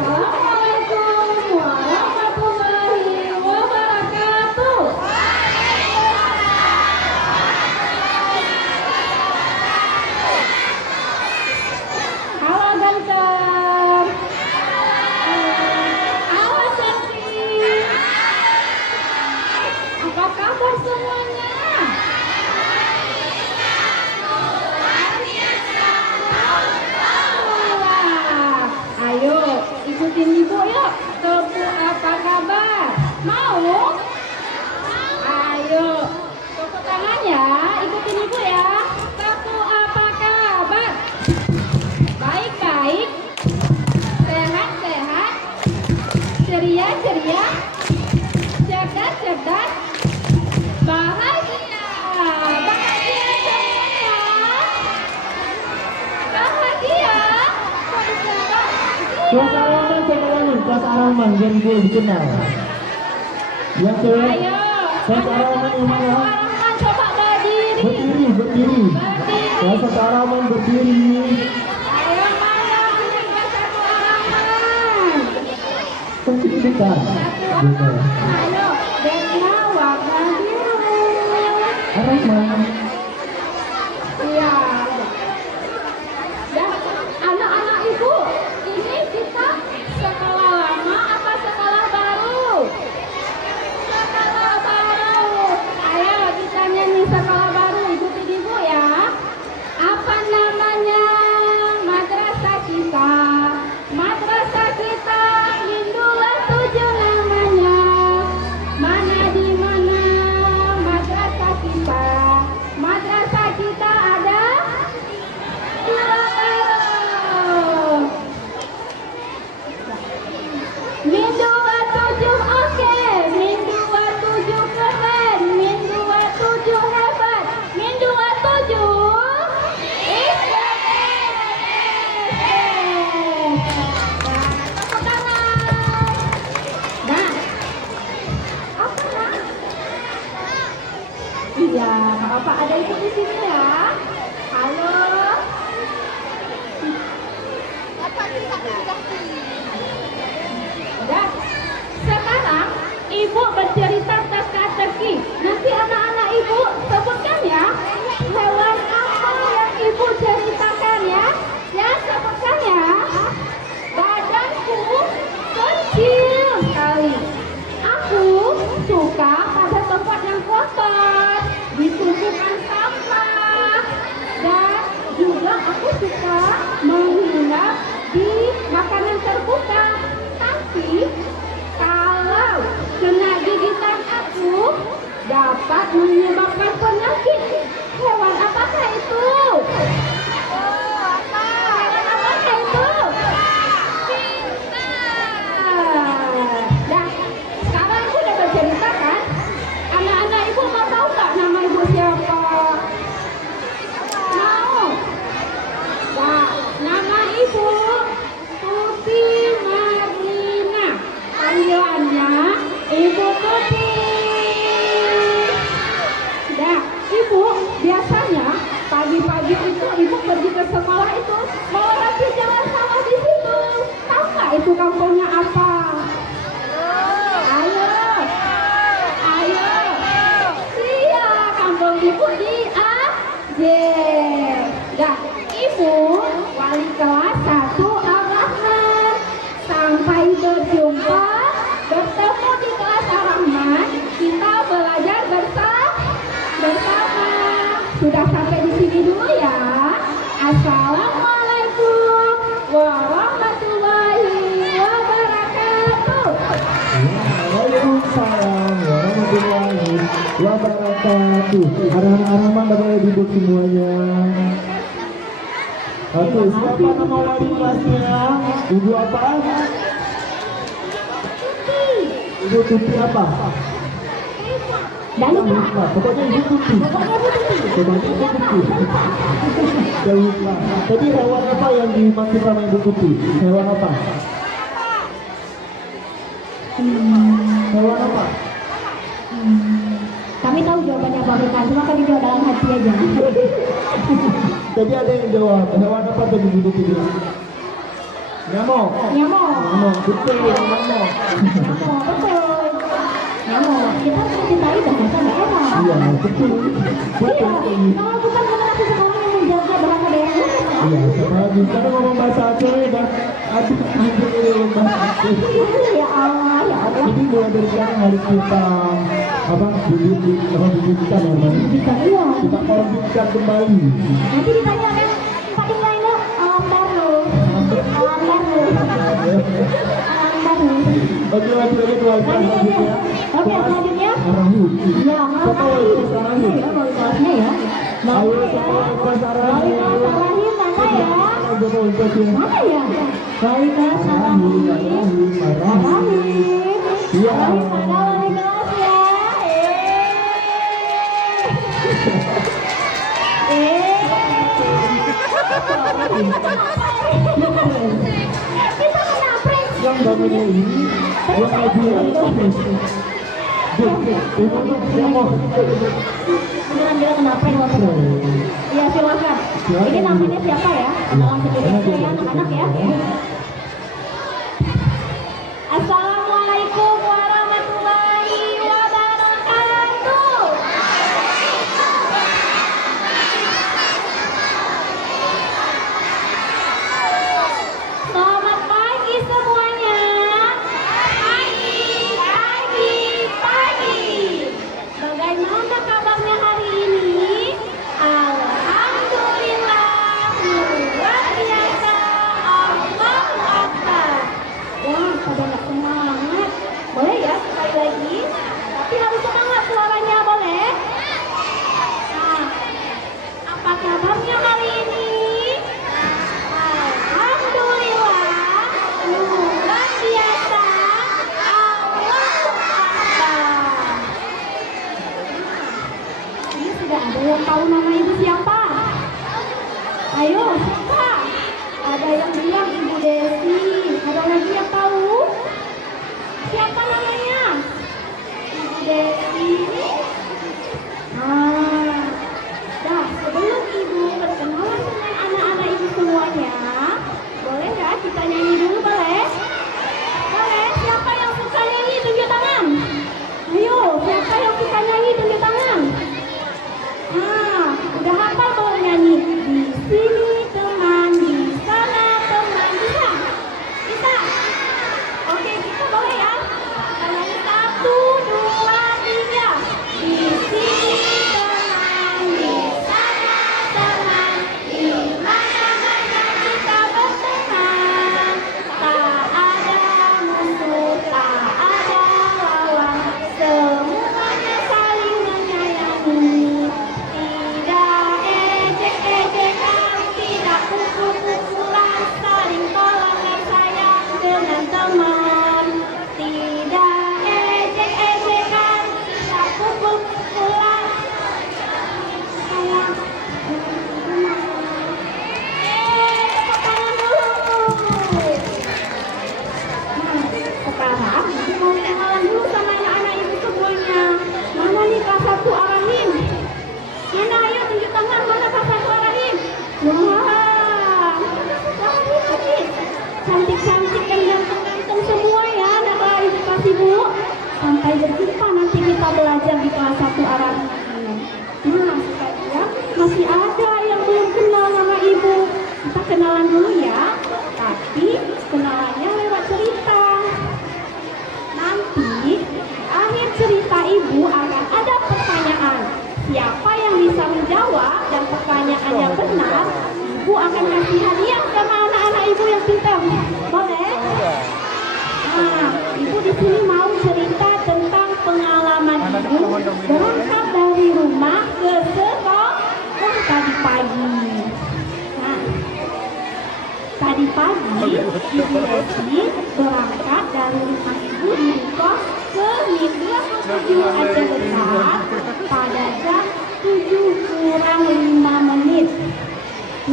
Assalamualaikum warahmatullahi wabarakatuh. Halo ganteng. Halo cantik. Apa kabar semuanya? Wah, ayo ikutin ibu yuk. Tebu apa kabar? Mau? Ayo, tepuk tangan ya. Ikutin ibu ya. Tebu apa kabar? Baik-baik. Sehat-sehat. Ceria-ceria. Cerdas-cerdas. Bahagia. Bahagia semuanya. Bahagia. Kok bicara? Kelas Ar-Rahman, siapa lagi? Kelas Ar-Rahman, biar ibu lebih kenal. Yang cewek, Ayo. kelas Ar-Rahman yang mana? Ar-Rahman coba berdiri. Berdiri. Berdiri. Kelas Ar-Rahman berdiri. Ayo mana ini kelas satu Ar-Rahman. Cantik kita. Gitu. Ayo, bednya warna biru. Ar-Rahman. Iya. Dan anak-anak ibu, ini kita sekolah lama apa sekolah baru? Sekolah baru. Ayo kita nyanyi sekolah baru, ikutin ibu ya. Apa namanya? Madrasah kita. Madrasah kita Hindua 7 namanya. Mana di mana madrasah kita? Madrasah kita ada di Baru. Min 27 oke, Min 27 keren, Min 27 hebat, Min 27 tepuk tangan. Nah, apa nak? Iya, nggak apa ada ibu di sini ya. Halo. Udah. Sekarang ibu bercerita teka-teki. Nanti anak-anak ibu sebutkan ya. Hewan apa yang ibu ceritakan ya? Ya, sebutkan ya. Badanku kecil sekali. Aku suka pada tempat yang kotor, ditumpukan sampah, dan juga aku suka menginap di makanan terbuka. menyebabkan penyakit. Hewan apakah itu? Hewan apakah itu? Dah, sekarang ibu udah bercerita kan? Anak-anak ibu mau tahu nggak nama ibu siapa? Mau? Nah, nama ibu Tuti Marina. Panggilannya Ibu Tuti. Dah, ibu biasanya pagi-pagi itu ibu pergi ke sekolah itu melewati jalan sawah di situ. Tahu nggak itu kampungnya apa? Ayo, ayo. Iya, kampung ibu di AJ. Dah, ibu wali kelas 1 Ar-Rahman. Sampai berjumpa, bertemu di kelas Ar-Rahman. Kita belajar bersama. Sudah sampai di sini dulu ya. Assalamualaikum warahmatullahi wabarakatuh. Waalaikumsalam warahmatullahi wabarakatuh. Arahan-arahan Bapak Ibu semuanya. Oke, siapa nama wali kelasnya? Ibu apa? Ibu Tuti apa? Dan lupa. Nah, pokoknya Ibu Tuti. Pokoknya Ibu Tuti. Pokoknya Ibu Tuti. Jangan lupa. Tadi hewan apa yang dimaksud sama Ibu Tuti? Hewan apa? Hewan apa? Kami tahu jawabannya Pak Bukan, cuma kami jawab dalam hati aja. Tadi ada yang jawab. Hewan apa tadi Ibu Tuti bilang? Nyamuk. Nyamuk. Nyamuk. Betul, nyamuk. Nyamuk, betul. Nyamuk. Kita harus mencintai bahasa daerah. Iya, betul. Iya. Kalau bukan generasi sekarang yang menjaga bahasa daerah. Iya, sama lagi. Sekarang ngomong bahasa Aceh dan aduh bahasa Aceh. Ya Allah, ya Allah. Jadi mulai dari sekarang harus kita didikan ya, Mas. Kita iya. Kita korbitkan kembali. Nanti ditanya kan, Pak Imraino, alam baru. Oke, lagi keluarga selanjutnya. Oke, selanjutnya. Arahim. Ya, Siapa wali kelas Arahim? Ya, wali kelasnya ya. Ayo, siapa wali kelas Arahim? Wali kelas Arahim mana ya? Siapa wali kelasnya? Mana ya? Wali kelas Arahim. Arahim. Iya. Arahim mana wali kelasnya? Kita kena prank. Yang bangunnya ini, yang lagi Beneran dia kena prank waktu itu. Iya, silakan. Ini namanya siapa ya? Langsung aja ya anak-anak ya. Assalamualaikum warahmatullahi wabarakatuh. Selamat pagi semuanya. Pagi. Bagaimana kabarnya hari ini? Alhamdulillah, luar biasa. Allahu Ibu Desi berangkat dari rumah ibu di Ruko ke Mitra 7 Aceh Besar pada jam 7 kurang 5 menit.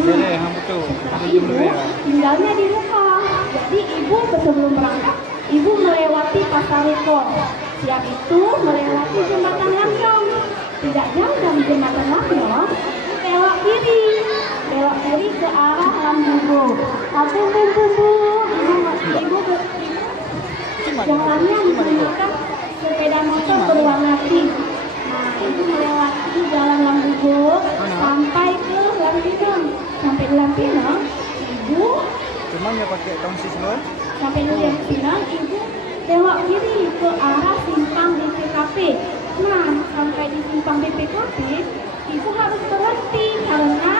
Nah, setelah ibu tinggalnya di rumah. Jadi ibu sebelum berangkat, ibu melewati pasar Ruko. Siap itu melewati jembatan Lampion. Tidak jauh dari jembatan Lampion, belok kiri ke arah Lambugo. Tapi bumbu, ibu jalannya menggunakan sepeda motor berwarna pink. Nah, ibu melewati jalan Lambugo sampai ke Lampion. Sampai di Lampion, ibu Cuman ya pakai tahun siswa. sampai di Lampion, ibu belok kiri ke arah simpang BPKP. Nah, sampai di simpang BPKP, ibu harus berhenti karena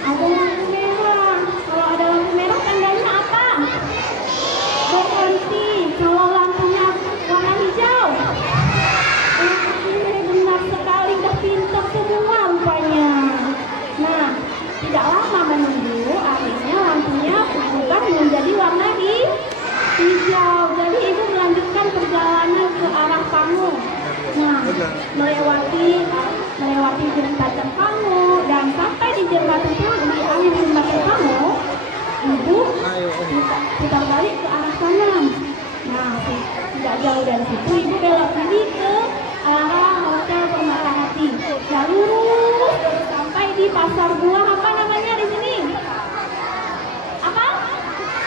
ada lampu merah. Kalau ada lampu merah tandanya apa? Berhenti. Kalau lampunya warna hijau, benar sekali, udah pintar semua rupanya. Nah, tidak lama menunggu, akhirnya lampunya berubah menjadi warna hijau. Jadi ibu melanjutkan perjalanan ke arah Pangu. Nah, melewati jembatan Pangu dan sampai di jembatan Pangu, di akhir jembatan Pangu, ibu putar balik ke arah kanan. Nah, tidak jauh dari situ ibu belok kiri ke arah Hotel Permata Hati. Lalu lurus sampai di Pasar Buah, apa namanya di sini? Apa?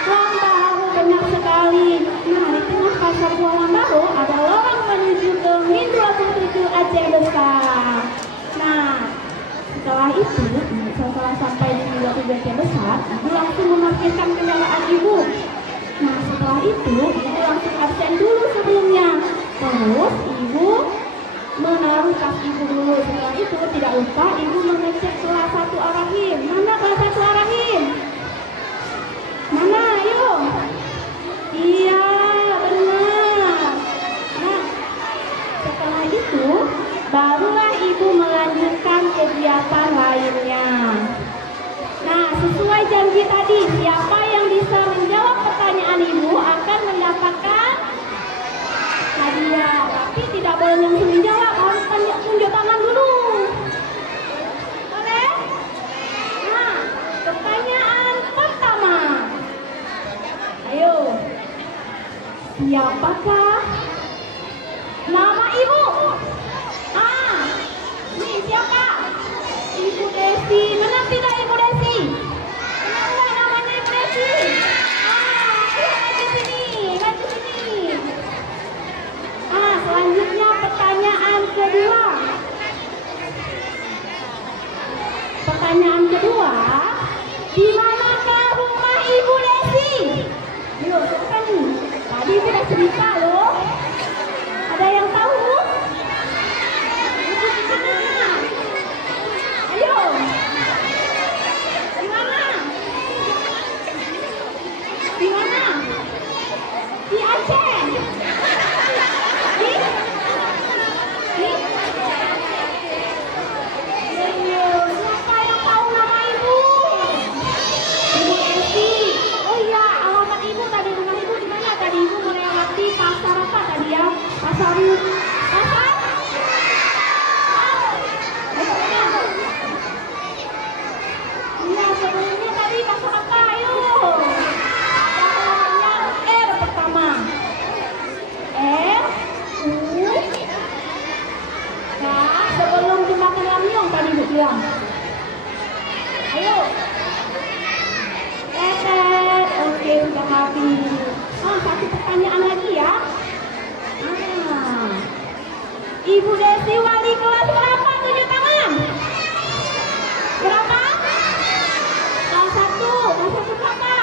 Lambaru, benar sekali. Nah, di tengah Pasar Buah Lambaru ada lorong menuju ke Min 27 Aceh Besar. Nah, setelah sampai di Min 27 Aceh Besar, ibu langsung memarkirkan kendaraan ibu. Nah, setelah itu ibu langsung absen dulu sebelumnya. Terus ibu menaruh tas ibu dulu. Setelah itu tidak lupa ibu mengecek kelas 1 Arahim. Mana kelas 1 Arahim? Mana? Ayo. Iya, benar. Nah, setelah itu barulah ibu melanjutkan kegiatan lainnya. Nah, sesuai janji tadi, siapa yang bisa menjawab pertanyaan ibu akan mendapatkan hadiah. Tapi tidak boleh langsung dijawab, harus tunjuk tangan dulu. Boleh? Nah, pertanyaan pertama. Ayo. Siapakah nama ibu? Ini siapa? Ibu Desi. Mana tidak Ibu Desi? Mana namanya Ibu Desi? Maju sini. Selanjutnya pertanyaan kedua. Pertanyaan kedua, di manakah rumah Ibu Desi? Yuk, siapa nih? Tadi ibu udah cerita loh. Ada yang tahu? Ibu di mana? Ayo. Di mana? Di mana? Di Aceh. Siapa yang tahu nama ibu? Ibu Desi. Oh iya, alamat ibu tadi, rumah ibu di mana tadi? Ibu melewati pasar apa tadi ya? Pasar? Iya, sebelumnya tadi pasar apa? Ayo. Namanya R pertama. R, U, Nah, sebelum jembatan Lampion tadi ibu bilang. Ayo. Tetet. Oke, sudah habis. Satu pertanyaan lagi ya. Ibu Desi wali kelas berapa? Tunjuk tangan. Berapa? Kelas 1. Kelas 1 berapa?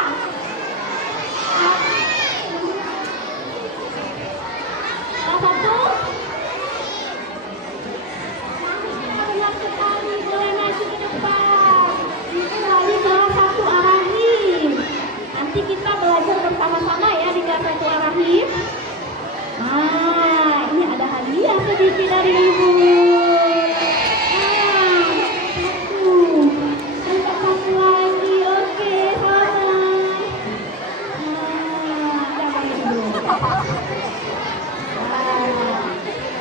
Kelas 1? Benar sekali, boleh maju ke depan. Itu wali kelas 1 Arahim. Nanti kita belajar bersama-sama ya di kelas 1 Arahim. Ini ada hadiah sedikit dari ibu. Satu lagi, oke, selamat.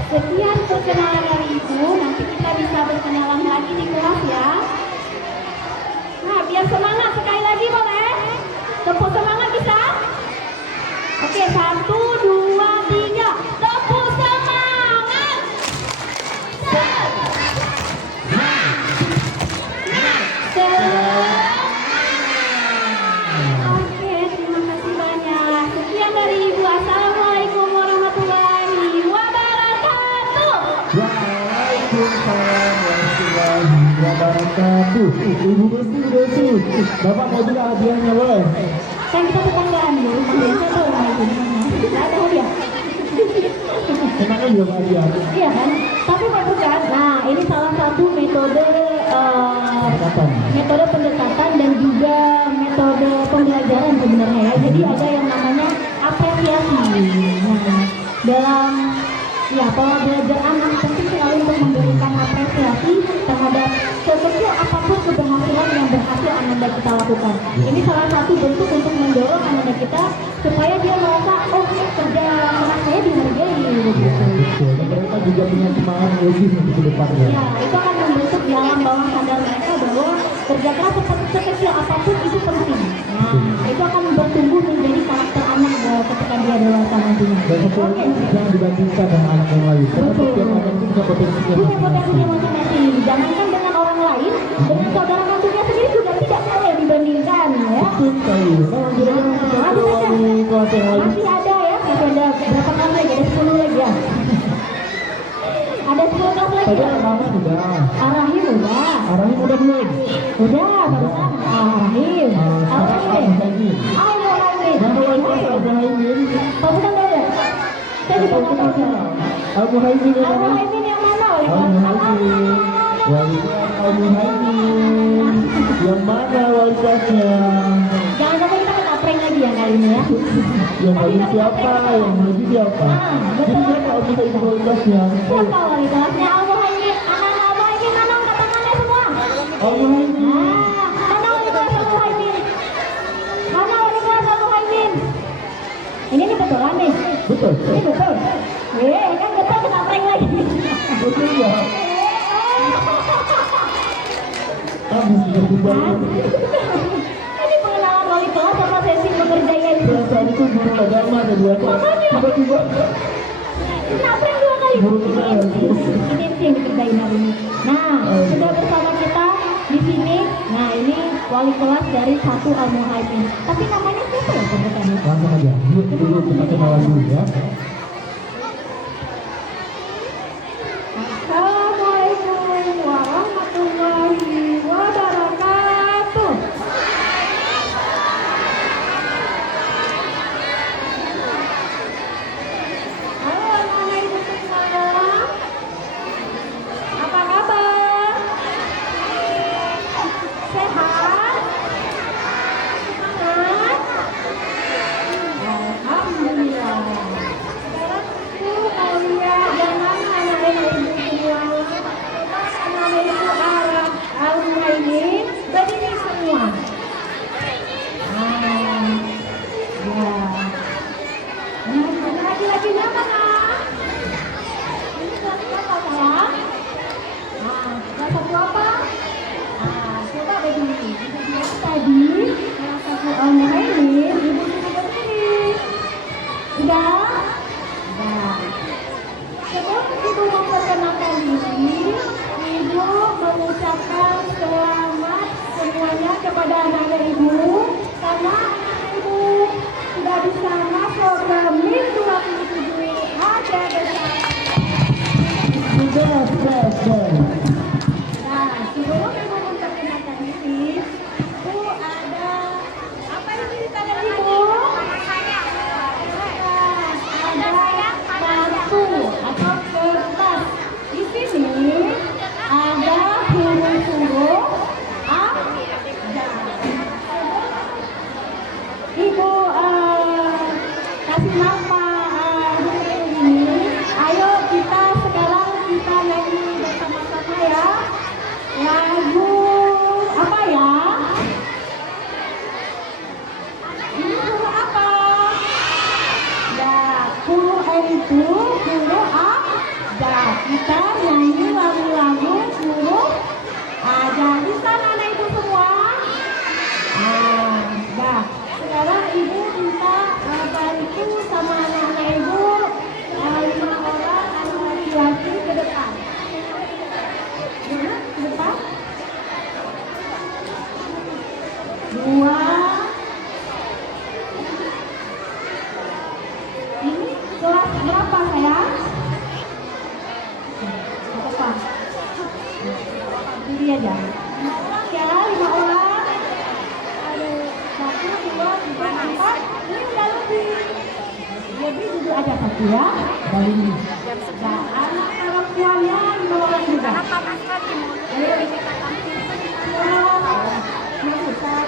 Sekian perkenalan dari Ibu, nanti kita bisa berkenalan lagi di kelas ya. Nah, biar semangat sekali lagi boleh? Tepuk semangat bisa? Oke, 1, 2, 3. Tepuk semangat. Oke, terima kasih banyak. Sekian dari Ibu. Assalamualaikum warahmatullahi wabarakatuh. Waalaikumsalam warahmatullahi wabarakatuh. Ibu bersih. Bapak mau juga hadiahnya, boleh? Kan kita tetanggaan dulu, makanya saya tahu orang itu. Nggak ada hadiah. Kenapa juga hadiah? Iya kan? Tapi bagus kan? Nah, ini salah satu metode Kapan? metode pendekatan dan juga metode pembelajaran sebenarnya ya. Jadi ada yang namanya apresiasi. Nah, dalam pola belajar anak penting sekali untuk memberikan apresiasi terhadap sekecil apapun keberhasilan yang berhasil Ananda kita lakukan. Ini salah satu bentuk untuk mendorong Ananda kita supaya dia merasa, oh kerja keras saya dihargai begitu. Betul. Dan mereka juga punya semangat lebih untuk ke depannya. Ya, itu akan membentuk di alam bawah sadar mereka bahwa kerja keras sekecil apapun itu penting. Nah, itu akan bertumbuh menjadi karakter anak ketika dia dewasa nantinya. Dan satu Oke. lagi jangan dibandingkan dengan anak yang lain. Karena Betul. setiap anak itu punya potensinya Punya potensinya masing-masing. masing-masing. Jangankan dengan orang lain, dengan saudara kandungnya sendiri juga tidak boleh dibandingkan ya. Betul sekali. Nah, kira-kira kita awali kelas yang lain. Masih ada ya, masih ada berapa kelas lagi? Ada 10 lagi ya. Ada 10 kelas lagi. Tadi Ya? Rahman udah. Arahim udah. Arahim udah belum? Udah, barusan Arahim. Arahim. Al-Muhaimin. Nama wali kelas Al-Muhaimin. Barusan udah ya? Saya juga nggak tahu siapa. Al-Muhaimin yang mana? Al-Muhaimin yang mana? Wali kelas Al-Muhaimin. Wali kelas Al-Muhaimin. Yang mana wali kelasnya? Jangan sampai kita kena prank lagi ya kali ini ya. Yang maju siapa? Yang maju siapa? Jadi siapa Al-Muhaimin wali kelasnya? Siapa wali kelasnya Al-Muhaimin? Anak-anak Al-Muhaimin mana angkat tangannya semua? Al-Muhaimin. Mana wali kelas Al-Muhaimin? Mana wali kelas Al-Muhaimin? Ini betulan nih. Betul. Ini betul. Kan betul kena prank lagi. Betul ya. Habis juga Ini pengenalan wali kelas sama sesi mengerjai ini. perasaan itu guru agama ada dua kelas. Tiba-tiba Kena prank 2 kali. guru kita Ini yang dikerjain hari ini. Nah, sudah bersama kita di sini. Nah, ini wali kelas dari 1 Al-Muhaimin. Tapi namanya siapa ya sebutannya? langsung aja. Dulu kita kenalan dulu ya. Assalamualaikum warahmatullahi wabarakatuh. Halo Al-Muhaimin semua. Apa kabar? Sehat? Semangat? Alhamdulillah. Sekarang itu mau lihat jangan anak-anak ibu semua. Anak-anak ibu arah Al-Muhaimin berdiri semua. Ya. Nah, laki-lakinya mana? Ini kelas berapa sayang? Nah, kelas 1 apa? Coba berdiri. Tadi kelas 1 Al-Muhaimin ibu suruh berdiri. Sudah? Sudah. Sebelum ibu memperkenalkan diri, ibu mengucapkan selamat semuanya kepada anak-anak ibu karena anak ibu sudah bisa masuk ke MIN 27 ada bersama. Sudah. Nah, sebelum ibu memperkenalkan diri, ibu ada apa ini di tangan ibu? Ada batu atau kertas. Di sini ada huruf-huruf A. Ibu kasih nama huruf ini. Ayo kita sekarang kita nyanyi bersama-sama ya. kita nyanyi lagu-lagu huruf A. Jadi sana anak ibu semua. Nah, sekarang ibu minta bantu sama anak-anak ibu 5 orang anak laki-laki ke depan. Mana? Ke depan. 2. Ini kelas berapa sayang? Apa? Ini aja. 5 orang ya, 5 orang. Ada 1, 2, 3, 4. Ini udah lebih. Jadi duduk aja satu ya. Dari ini. Nah, anak perempuannya 5 orang juga. Ayo. 1, 2, 3, 4.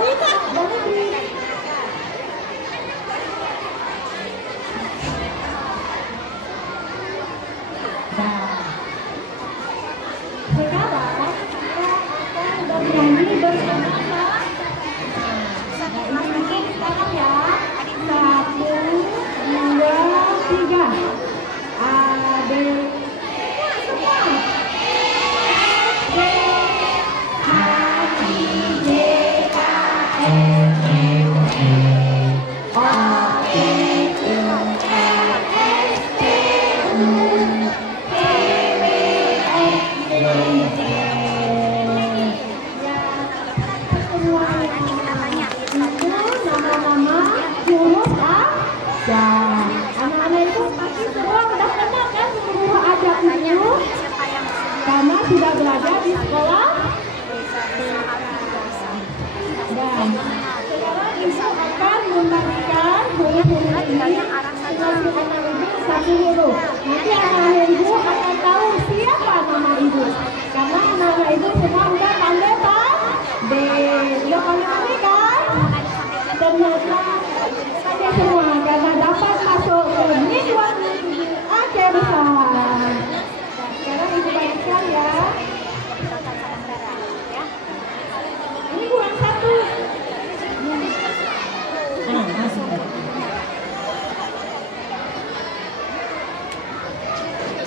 Udah lebih. Sekarang kita akan bernyanyi bersama-sama. Ini sekarang ya. 1, 2, 3. A, B, semua. B, H, I, J, K, L, M, N, O, P, Q, R, S, T, U, V, W, X, Y, Z. Ya, semua itu nama-nama huruf A. Ya, anak-anak itu pasti semua udah kenal kan huruf A itu karena sudah belajar di sekolah. Dan sekarang ibu akan memberikan huruf-huruf ini masing-masing anak ibu satu huruf. Nanti anak ibu akan tahu siapa nama ibu. Karena anak ibu semua udah pandai Pak. B, udah pandai kan? Ternyata saja semua karena dapat masuk ke Mingguan Aceh Besar. Sekarang ibu bagikan ya. Ini kurang satu. Masuk.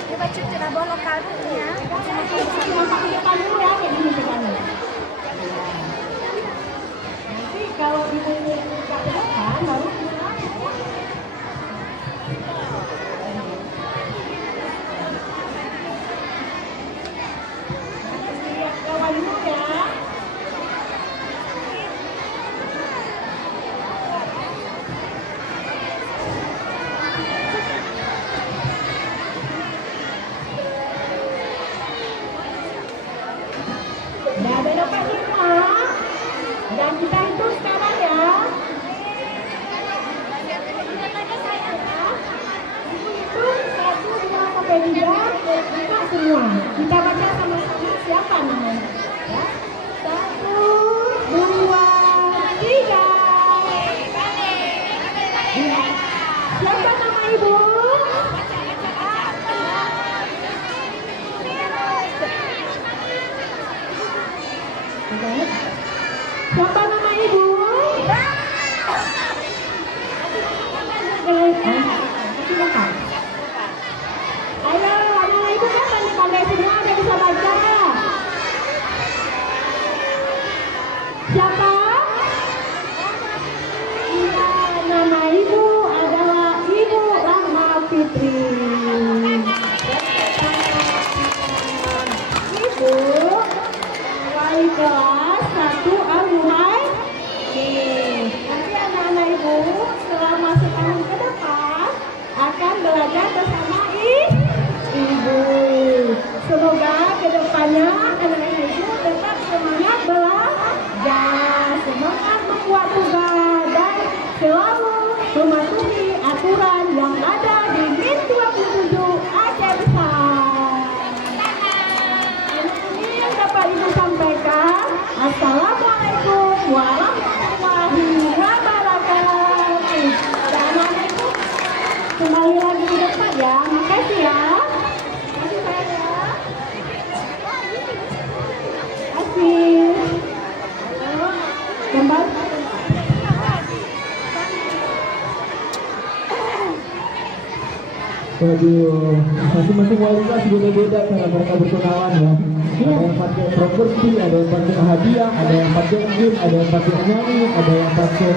Coba cuci lah bolong kaldunya. Pakai depan dulu ya, kayak gini depannya. Nanti kalau ibu buka ke depan, baru lihat kawan dulu ya. Udah ada dapat 5. Dan kita hitung sekarang ya. Ibu hitung 1, 2, sampai 3. Buka semua. Kita baca sama-sama siapa namanya. Ya. 1, 2, 3. Ya. Siapa nama ibu? Siapa nama ibu? Ayo, anak ibu kan pandai-pandai semua, dia bisa baca. Siapa? Ya, nama ibu adalah Ibu Rahma Fitri. Ibu wali kelas 1 Al-Muhai. Nanti anak-anak ibu selama setahun ke depan akan belajar bersama ibu. Semoga kedepannya anak-anak ibu tetap semangat belajar, semangat membuat tugas dan selalu mematuhi aturan yang ada di MIN 27 Aceh Besar. Ini yang dapat ibu sampaikan. Assalamualaikum warahmatullahi wabarakatuh. Dan anak-anak ibu kembali lagi ke depan ya. Makasih ya. Makasih saya ya. Waduh, masing-masing wali kelas beda-beda cara mereka berkenalan ya. Ada yang pakai properti, ada yang pakai hadiah, ada yang pakai game, ada yang pakai nyanyi, ada yang pakai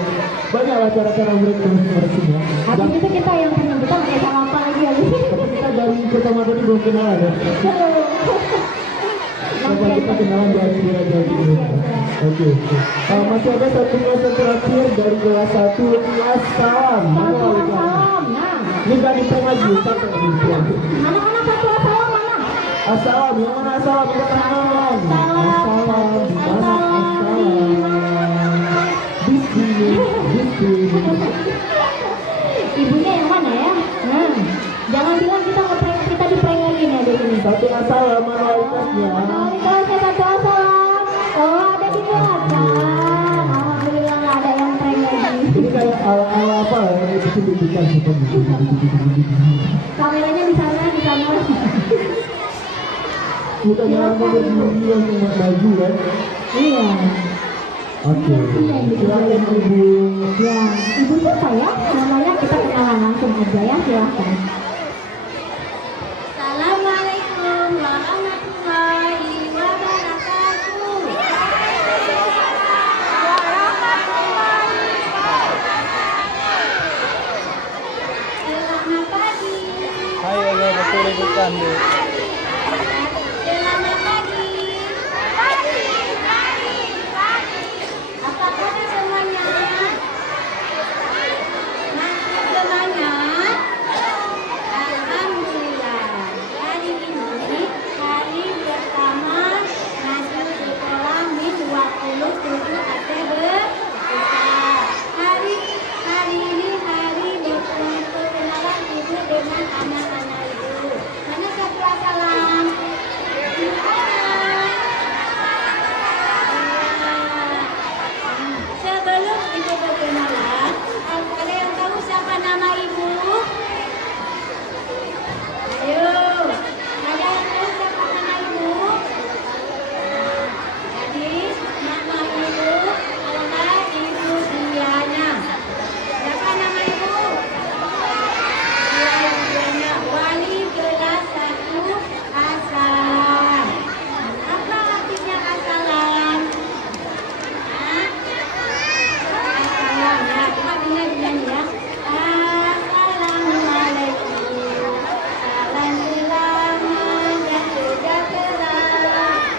banyaklah cara-cara mereka masing-masing ya. Habis itu kita yang punya kita pakai sama apa lagi ya? Tapi kita dari pertama tadi belum kenalan ya. Coba kita kenalan dari aja dulu. Oke. Masih ada satu kelas yang terakhir dari kelas 1 Assalam. Mana wali kelas? Ini gak dipeng lagi, sampai lagi. Anak-anak satu assalam mana? Assalam, yang mana assalam? Kita tangan. Assalam, di mana assalam? Di sini, di sini. Ibunya yang mana ya? Jangan bilang kita ngeprank, kita diprengin ya di sini. Satu assalam, mana wali kelasnya? Wali kelasnya satu assalam. Oh, ada di belakang. Alhamdulillah nggak ada yang prank lagi. Ini kayak ala-ala apa ya? Ini pendidikan gitu. Kameranya di sana, di sana. Bukan yang berdiri yang cuma baju kan? Iya. Oke. Silakan ibu. Ya, ibu siapa ya? Namanya kita kenalan langsung aja ya, silahkan. Assalamualaikum warahmatullahi wabarakatuh. Selamat pagi. Hai, agak betul ikutan deh. Selamat pagi. Apa kabar semuanya? Masih semangat? Alhamdulillah. Hari ini hari pertama masuk sekolah min 27 Oktober. Hari ini hari perkenalan ibu dengan anak-anak ibu. Mana satu assalam? Sebelum ibu berkenalan, ada yang tahu siapa nama ibu? Ayo, ada yang tahu siapa nama ibu? Jadi, nama ibu adalah Ibu Diana. Siapa nama ibu? Diana, wali kelas 1 Assalam. Apa artinya Assalam? Assalam, ya, coba dengar ya. Assalamualaikum. Salam selamat dan sejahtera.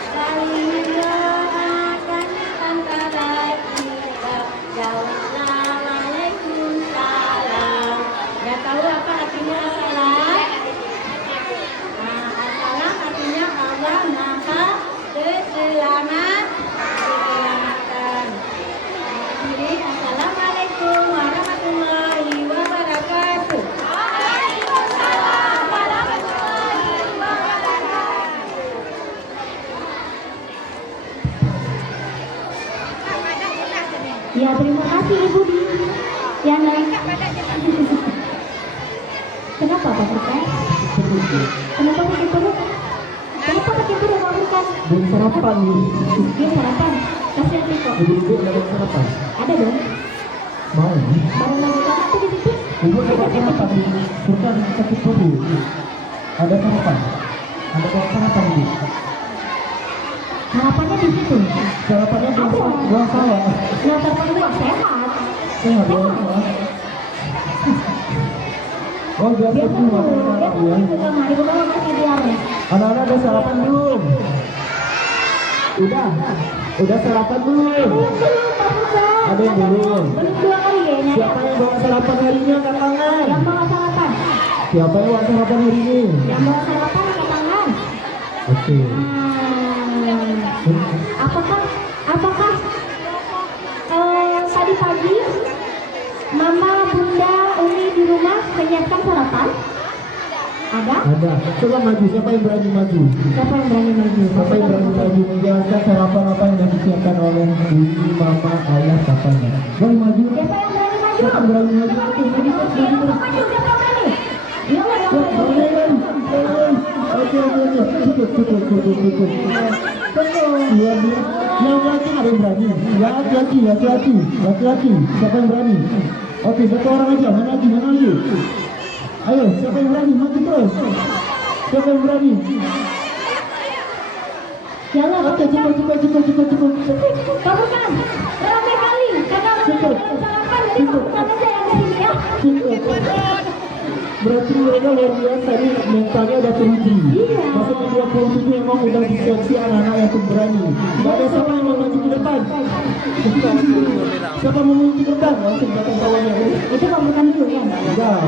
Saling mendoakan antara kita. Jawablah Waalaikumsalam. Ya tahu apa artinya assalam? Assalam artinya Allah Maha Keselamatan. Jadi, Assalamualaikum warahmatullahi wabarakatuh. Waalaikumsalam warahmatullahi wabarakatuh. Ya, terima kasih Ibu Diana. Kenapa Pak Perkan? Kenapa pakai perut? Kenapa pakai perut Pak Perkan? Belum sarapan nih. Dia sarapan. Kasih aja kok. Ibu-ibu dapat sarapan? Ada dong. Mau? Barang lagi kan aku di situ. Ibu dapat sarapan? Bukan sakit perut. Ada sarapan? Ada sarapan ibu? Harapannya di situ. Sarapannya buang salah. Nah, telepon gua sehat. Sehat buang salah. Oh biasa Dia tuh tuh, makan dia sarapan tuh ya. juga mah ibu kamu masih diare. Anak-anak ada sarapan belum? Udah sarapan belum? Belum Pak Perkan. Ada yang belum? Belum 2 kali kayaknya. Siapa yang bawa sarapan hari ini angkat tangan? Yang bawa sarapan. Siapa yang bawa sarapan hari ini? Yang bawa sarapan angkat tangan. Oke. Apakah tadi pagi Mama, Bunda, Umi di rumah menyiapkan sarapan? Ada? Ada. Coba maju. Siapa yang berani maju? Siapa yang berani maju? Siapa yang berani maju menjelaskan sarapan apa yang sudah disiapkan oleh ibu, mama, ayah, papanya? Boleh maju? Siapa yang berani maju? Siapa yang berani maju? Oke, jadi Siapa yang maju? Siapa yang berani? Ya Allah, ya Allah. Oke. Cukup. Luar biasa. Yang laki ada yang berani. Laki-laki. Siapa yang berani? Oke, satu orang aja. Mana lagi? Ayo, siapa yang berani? Maju terus. Siapa yang berani? Jangan, Oke, cukup. kamu kan rame kali karena Cukup. sarapan jadi bukan aja yang di sini ya. Cukup. Berarti mereka luar biasa nih, mentalnya udah teruji. Iya. Masuk ke 27 emang udah diseleksi anak-anak yang pemberani. Gak ada siapa yang mau maju ke depan. Siapa mau maju ke depan? Langsung datang kawannya. Itu pembukaan dulu ya. Enggak,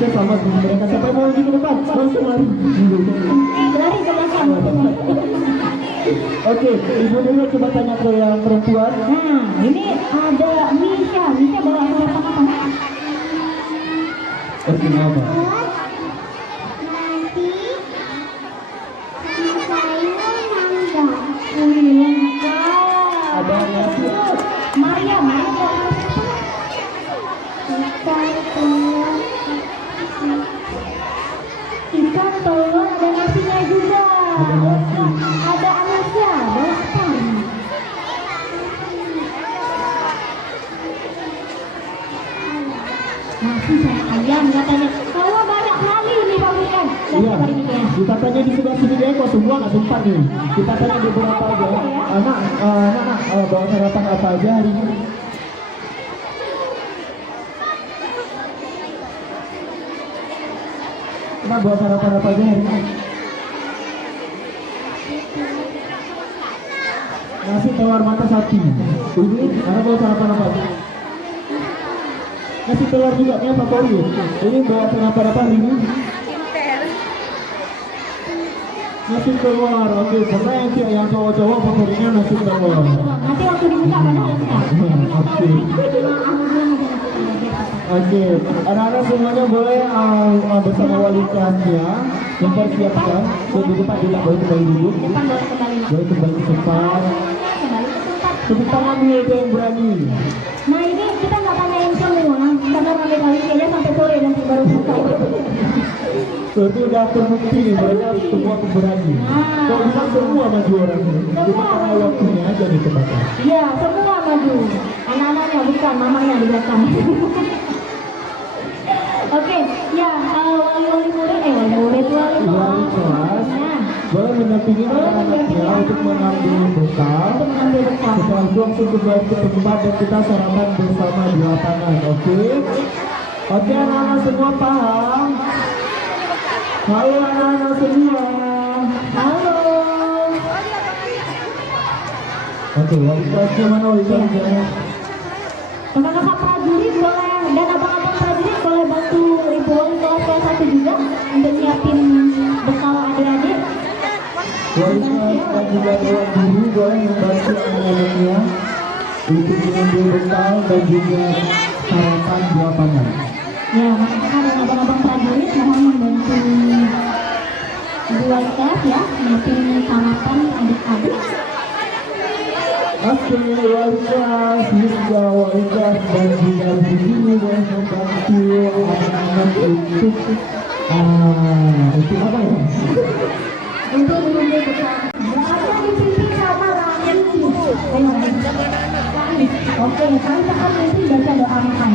saya sama dengan mereka. Siapa yang mau maju ke depan? Langsung lari. Lari ke belakang. Oke, ibu dulu coba tanya ke yang perempuan. Nah, ini ada Misha. Misha bawa sarapan apa? Oke, apa? Ada nasi. Maria ikan telur ada nasinya juga. Ada nasi. Ada Anesya bawa apa? Nasi sama ayam katanya. Kalau banyak kali nih pabrikan. Iya, kita tanya di sebelah sini dia kok semua nggak sempat nih. Kita tanya beberapa aja. Anak, bawa sarapan apa aja hari ini? Anak bawa sarapan apa aja hari ini? Nasi telur mata sapi. Ini anak bawa sarapan apa aja? Nasi telur juga yang favorit. Ini bawa sarapan apa hari ini? Nasi telur, oke, keren sih yang cowok-cowok favoritnya nasi telur. Nanti waktu dibuka mana lengkap. Oke, oke, anak-anak semuanya boleh bersama wali kelasnya mempersiapkan di depan tidak boleh kembali dulu, Depan boleh kembali. boleh kembali ke tempat. Kembali ke tempat. Tepuk tangan dulu itu yang berani. Nah ini kita nggak tanyain semua karena rame kali kayaknya sampai sore nanti baru selesai. Berarti udah terbukti nih mereka semua pemberani. Kalau bisa semua maju orang ini, cuma karena waktunya aja nih terbatas. Iya semua maju. Anak-anaknya bukan mamanya di belakang. Oke, ya wali murid Wali kelas Nah, boleh mendampingi anak-anaknya untuk mengambil bekal. untuk mengambil bekal. Setelah itu langsung kembali ke tempat dan kita sarapan bersama di lapangan, oke? Oke, anak-anak semua paham? Halo anak-anak semua. Halo. Oke, wali kelasnya mana wali kelasnya? Kakak-kakak prajurit boleh dan abang-abang prajurit boleh bantu ibu wali kelas satu juga untuk nyiapin bekal adik-adik. Wali kelas dan juga dewan guru boleh membantu anak-anaknya untuk mengambil bekal dan juga sarapan di lapangan. Ya, kakak dan abang-abang prajurit mohon membantu ibu wali kelas ya nyiapin sarapan adik-adik. Oke, wali kelas, Misda, wali kelas dan juga guru boleh membantu anak-anak untuk apa ya? Untuk mengambil bekal. Berada dipimpin sama Rani. Ayo, Rani. Oke, kami akan nanti baca doa makan.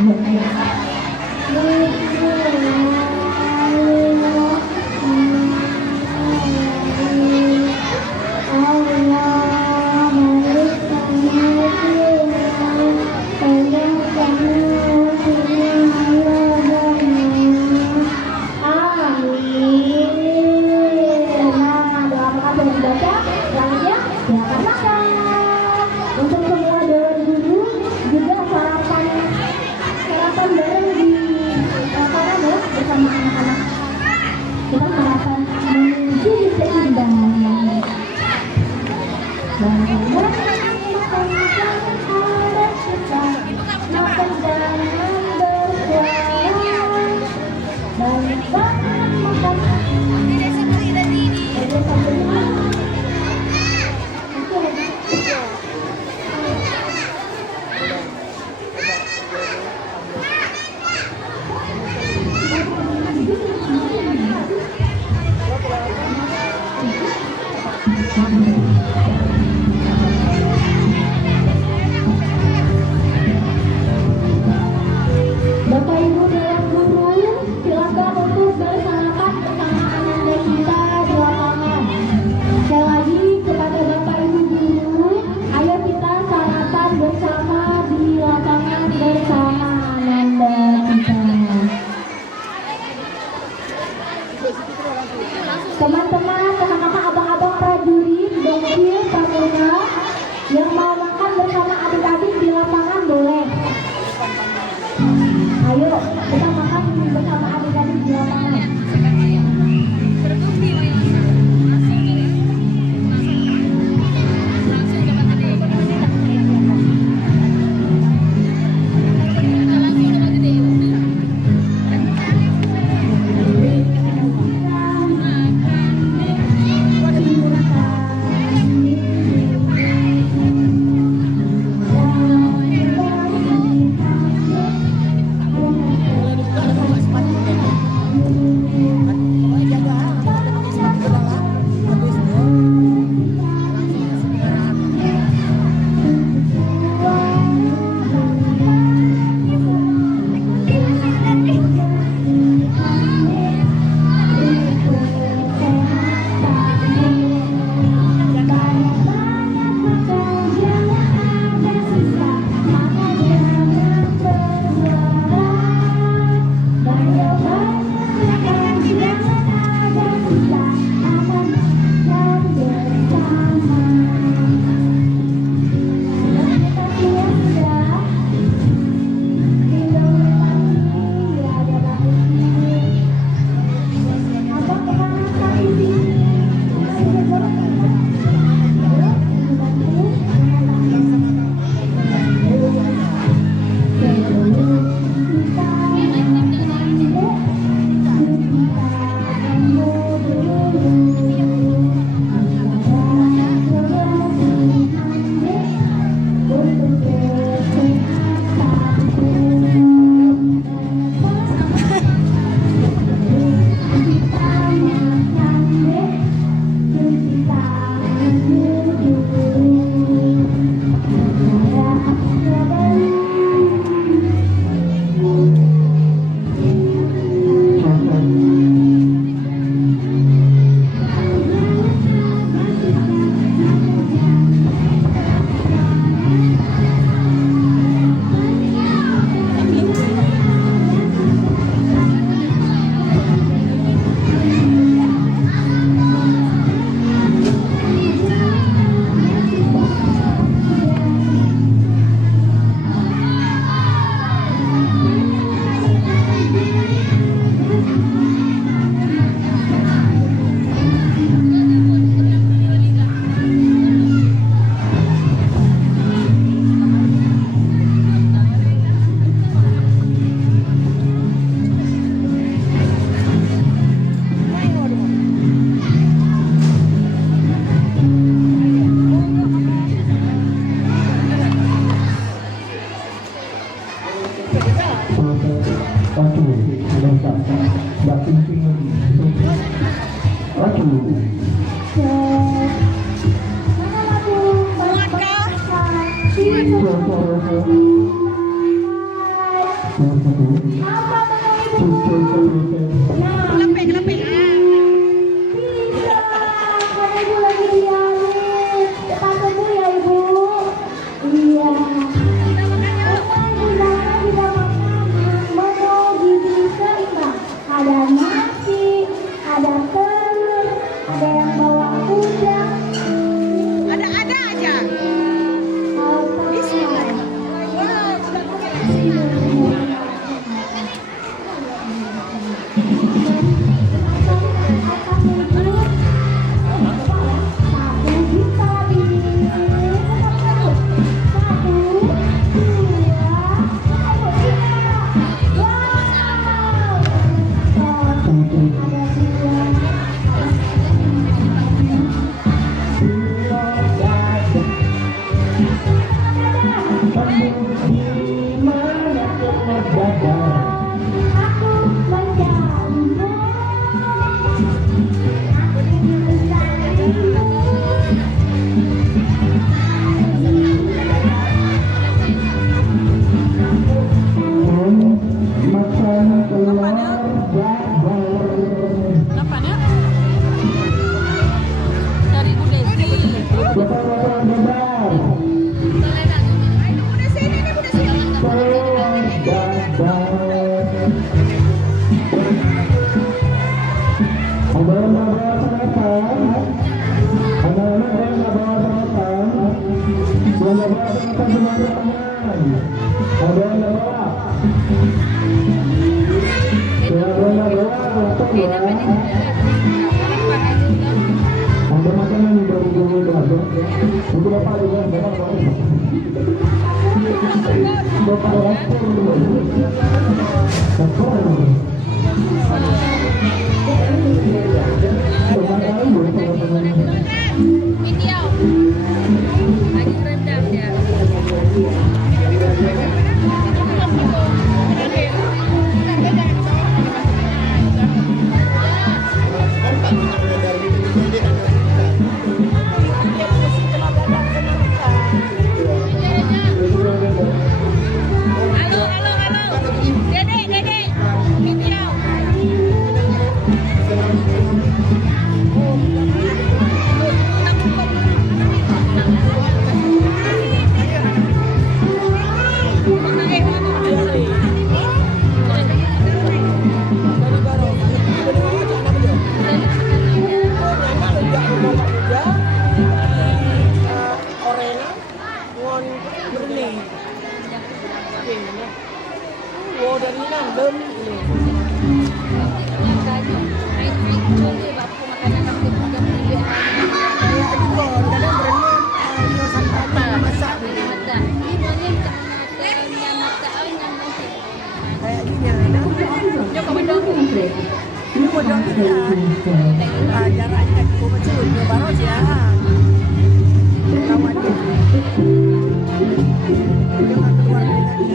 Untuk semua dewan guru juga sarapan bareng di lapangan ya bersama anak-anak. Kita sarapan menuju keindahan. Dan makan dan Bapak Ibu dewan guru silakan untuk Ayo kita makan bersama adik-adik di lapangan. Ada yang bawa Ada makanan yang baru itu ada. Untuk bapak juga, bapak boleh. Bapak lapor dulu. Lapor dulu. Bapak tahu boleh teman-teman. Video. Lagi rendam ya. Halo, halo, halo. Dedek, dedek. Video. Jaraknya cukup kecil, baru ya. Kawannya. Jangan keluar dari tadi.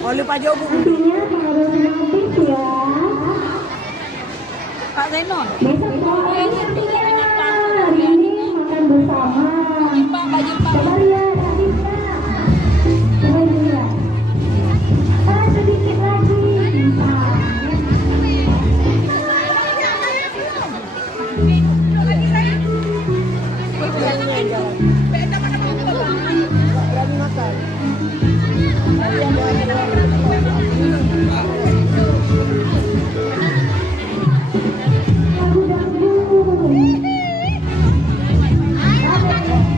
Oh, lupa jauh bu. Artinya harus aktif ya. Pak Zainul. Besok sore ini makan bersama. Sabar ya, aktifnya. Coba ya. Sedikit lagi. Berani makan.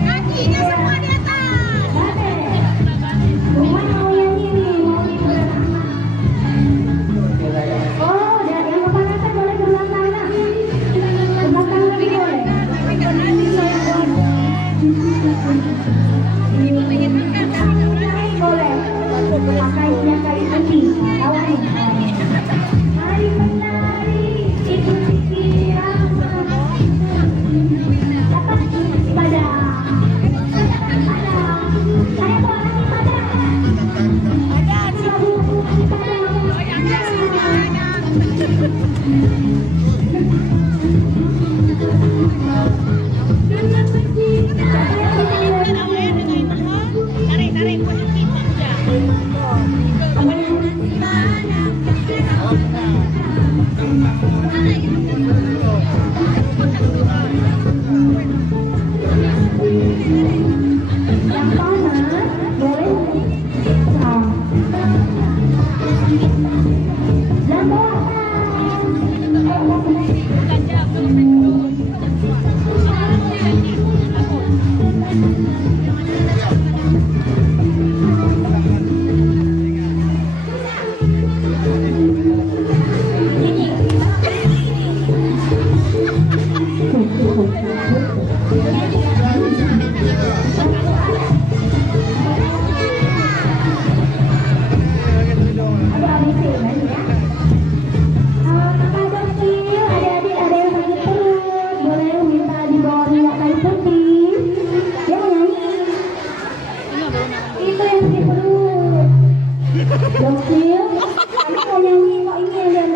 Kakinya semua di atas. Yang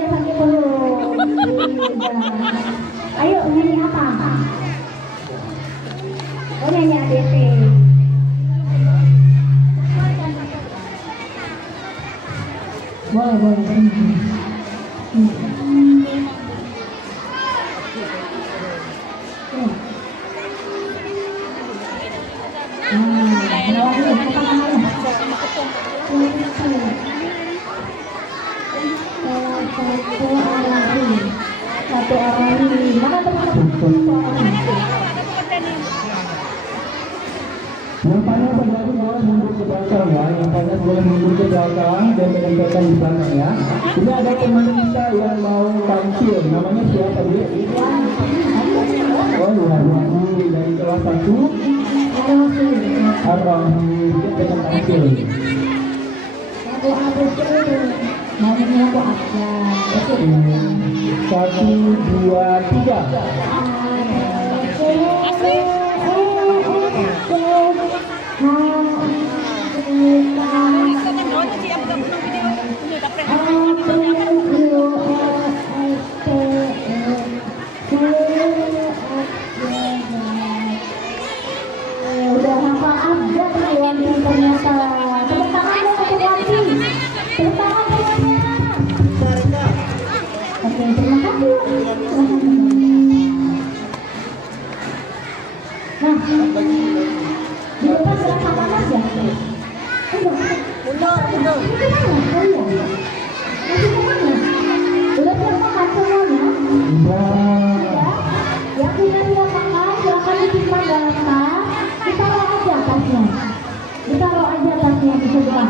panas boleh nah. Yang ayo nyanyi apa? Oh nyanyi ADT. Boleh. Satu orang ini mana Yang panas berarti boleh mundur ke belakang ya. Yang panas boleh mundur ke belakang dan menempelkan di belakang ya. Ini ada teman kita yang mau tampil. Namanya siapa dia? Oh Luar dari kelas 1. Ar-Rahim. Dia akan tampil. mau nyanyi lagu apa? Oke. 1, 2, 3. Udah hafal abjad Wanti ternyata. Tepuk tangan dong untuk Wanti. Tepuk tangan semuanya. Oke, terima kasih. Nah, di depan berapa panas ya? Enggak. Mundur. Itu mana? Oh iya. Masih kemana? Udah siap makan semuanya? Ya. Yang sudah siap makan, silakan disimpan dalam tas. Ditaruh aja tasnya. Ditaruh aja tasnya di sebelah.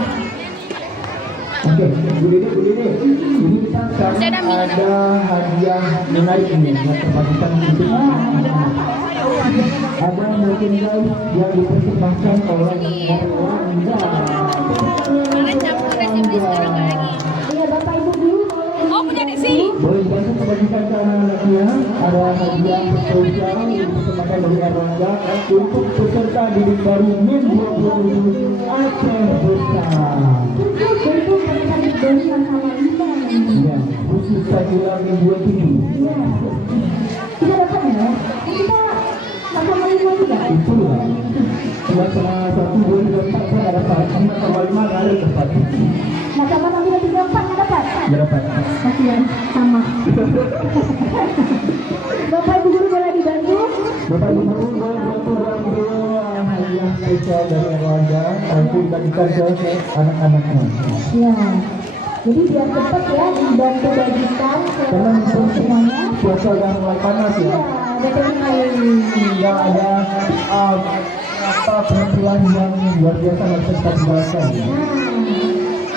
Oke, Bu Dede. Ini kita sekarang ada hadiah menarik ini yang terbagikan untuk ada merchandise yang dipersembahkan oleh Wanda. Iya, Bapak Ibu guru. Oh, punya di sini. Boleh dibantu membagikan ke anak-anaknya. Ada hadiah spesial yang dipersembahkan dari Wanda untuk peserta didik baru MIN 2020 Aceh Besar. Tentu mereka diberikan sama Iman. Ya, khusus Sajila MIN 27. Iya. Kita dapat ya? Kita sama Iman juga. Itu lah. Buat sama 1, 2, 3, 4 saya nggak dapat. 5 tambah 5 nggak ada dapat. Nah, sama 1, 2, 3, 4 nggak dapat. Nggak dapat. Kasihan, sama. Bapak Ibu guru boleh dibantu? Bapak Ibu guru boleh bantu dan hadiah spesial dari Erlangga nanti dibagikan ke anak-anaknya. Ya. Jadi biar cepat ya dibantu bagikan ke Karena semuanya. cuaca udah mulai panas ya. Iya, betul sekali. Nggak ada penampilan yang luar biasa nggak bisa kita jelaskan. Nah,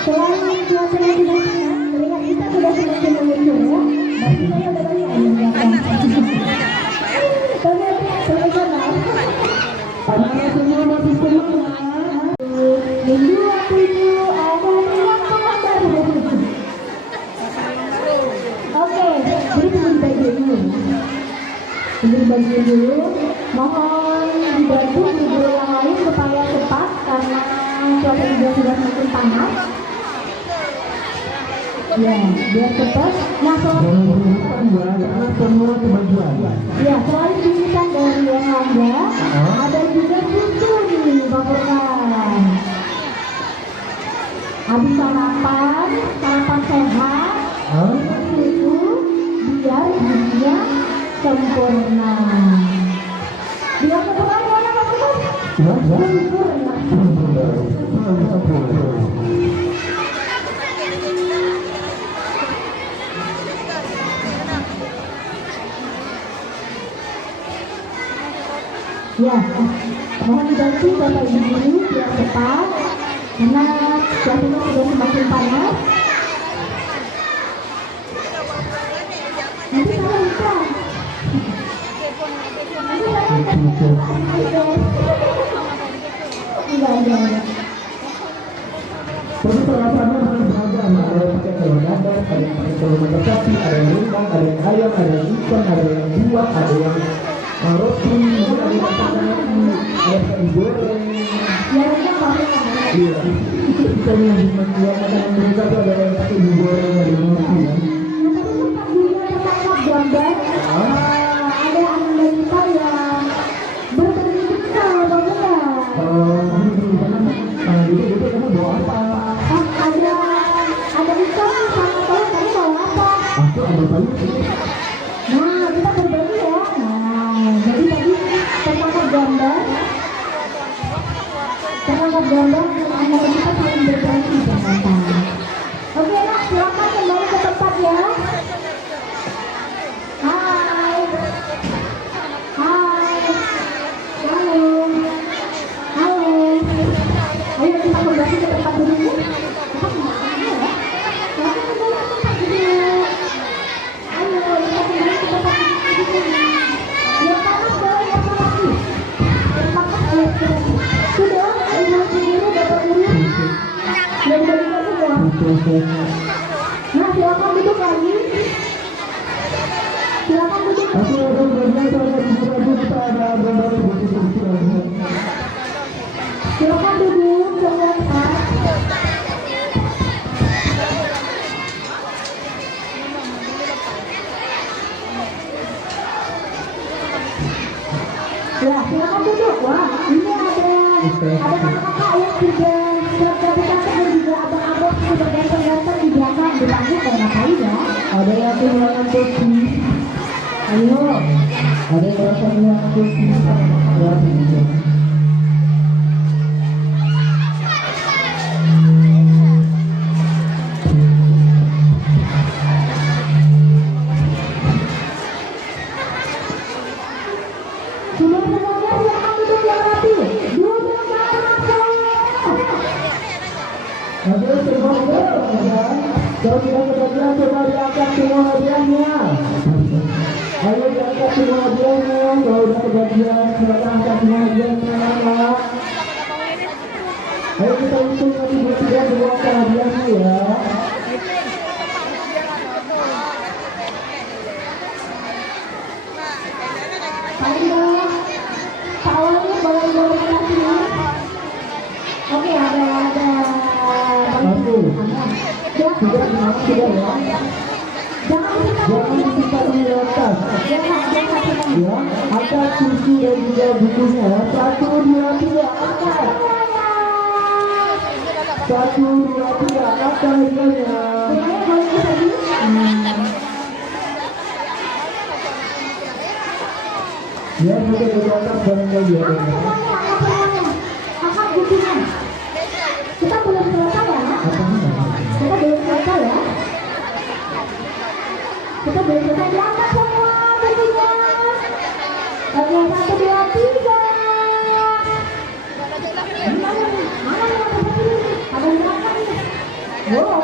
selain cuaca yang tidak panas, terlihat kita sudah semakin mengucur ya. Masih saya udah banyak yang belakang. Tapi selesai sana. Anak-anak semua masih semangat. Minggu waktu itu ada yang baru. Oke, jadi tunggu baju dulu. Tunggu baju dulu. Mohon dibantu guru yang lain supaya cepat karena cuaca juga sudah semakin panas. Ya, biar cepat. Nah, Jangan berhutang ya, karena semua kemajuan. ya, selain bingkisan dari yang ada juga susu nih, Bapak. Habis sarapan sehat, Hah? susu biar gizinya sempurna. Biar kebetulan mana Bapak? Ya, ya. Sempurna. Ya, mohon dibantu Bapak Ibu biar cepat karena cuacanya sudah semakin panas. Nanti saya lupa. Nanti saya enggak. Tapi peralatannya harus beragam. Ada yang pakai telur dadar, ada yang pakai telur mata sapi, ada yang rendang, ada yang ayam, ada yang ikan, ada yang buah, ada yang roti, ada yang masak nasi, ada yang digoreng. Ya, itu pakai Iya, kita yang menjual makanan mereka itu ada yang pakai digoreng, ada yang roti ya. Nah, tadi sempat juga tertangkap gambar ada anak balita yang berbagi bekal, Bapak. Gitu kamu bawa apa? Ada ikan sama telur, kamu mau apa? Aku ada banyak. Nah, kita berbagi ya. Nah, jadi tadi tertangkap gambar anak kita saling berbagi ternyata. Oke, Nak, silakan kembali ke tempat ya. Hai. Hai. Halo. Halo. Ayo kita kembali ke tempat duduk. Kita kembali ya. Silakan kembali ke tempat duduk. Ayo, kita kembali ke tempat duduk. Yang panas boleh yang lagi. Panas ya. Sudah, ibu guru, bapak guru. Dan bagi semua. Nah, silakan duduk lagi. Silakan duduk. Aku akan belajar kita ada gambar Silakan duduk semua. Ya, silakan duduk. Wah, ini ada kakak-kakak yang sudah ganteng dan juga abang-abang sudah ganteng-ganteng di belakang di panggung mau ngapain ya? ada yang kehilangan topi. Ayo, ada yang merasa kehilangan topi. Ya, ini. Sudah semuanya silakan duduk yang rapi. Duduk yang rapi. Ada semuanya, ya. Kalau tidak kebagian, coba diangkat semua hadiahnya. Ayo diangkat semua hadiahnya. Kalau sudah kebagian, silakan angkat semua hadiahnya, anak. Ayo kita hitung nanti bertiga diangkat hadiahnya ya. Paling bawah. Pak awalnya bawa kasih. Oke, ada. Satu. Sudah dimana sudah ya? Jangan disimpan di atas. Ya, ada susu dan juga bukunya. 1, 2, 3, angkat. 1, 2, 3, angkat hadiahnya. Ya, sudah di atas barang lagi ya. Kita belum selesai ya. Kita belum selesai ya. Kita belum selesai, diangkat semua bajunya. Oke, 1, 2, 3. Mana nih? Ada yang angkat nih. Wow.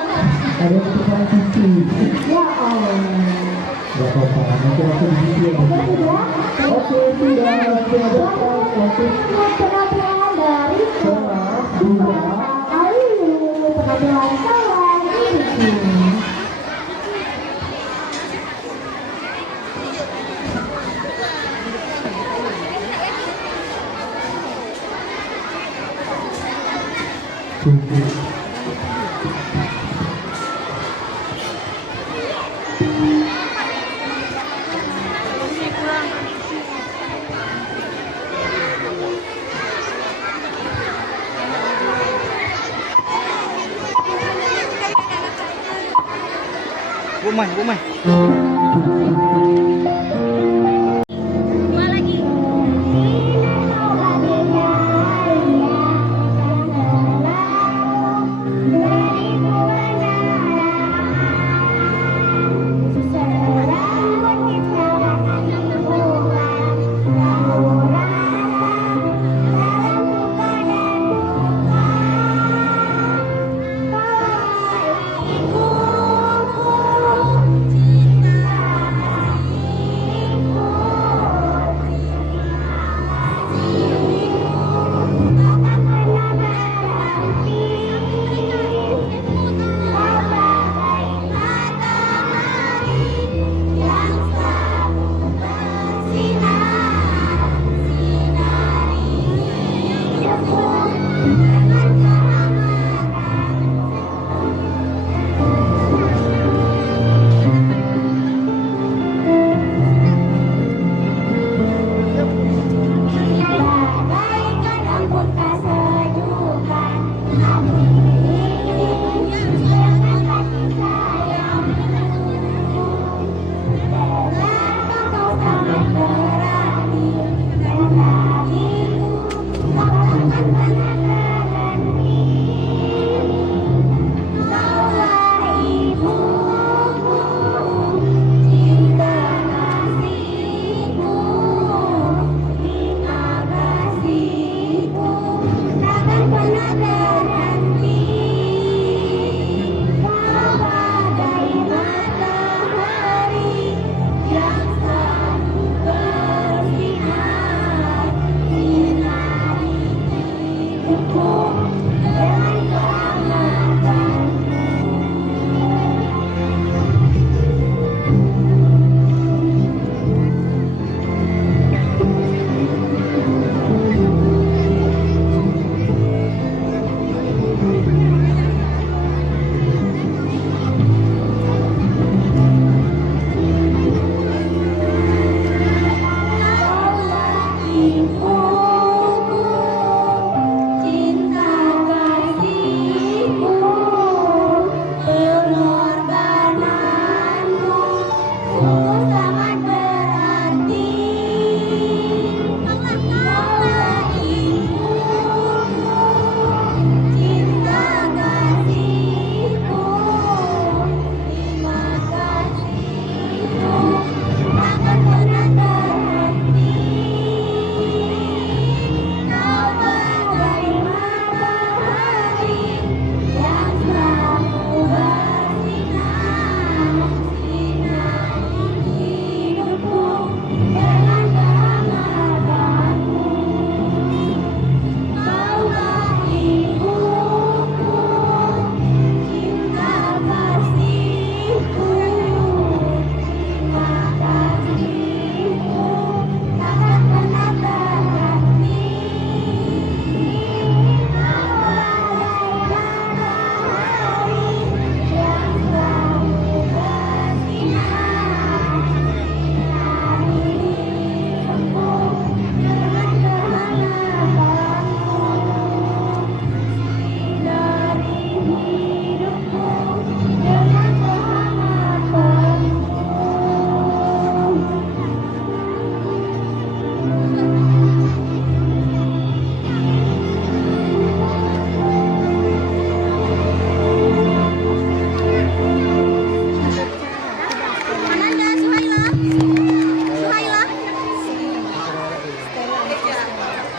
Ada yang tukang cuci. Ya Allah. Gak apa-apa, nanti aku di sini ya. Oke, sudah. Oke, sudah. Nanti ada nanti. Penampilan dari kelas 2. Ayo, penampilan kawan ini. Bumai, bumai. Dua lagi.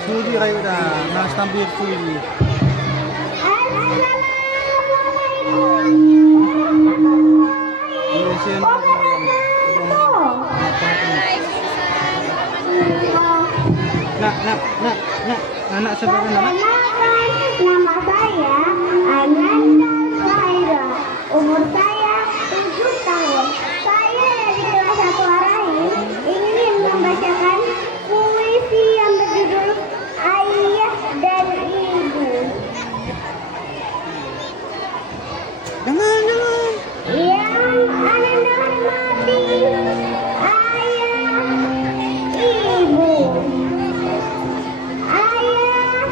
Sudi kayo na, nastampir sudi. Anak seberapa nama? Nama saya Ananda Suhaira. Umur saya 7 tahun. Saya dari kelas 1 Arahi ingin membacakan puisi yang berjudul Ayah dan Ibu. Jangan. Yang Ananda hormati Ayah, Ibu. Ayah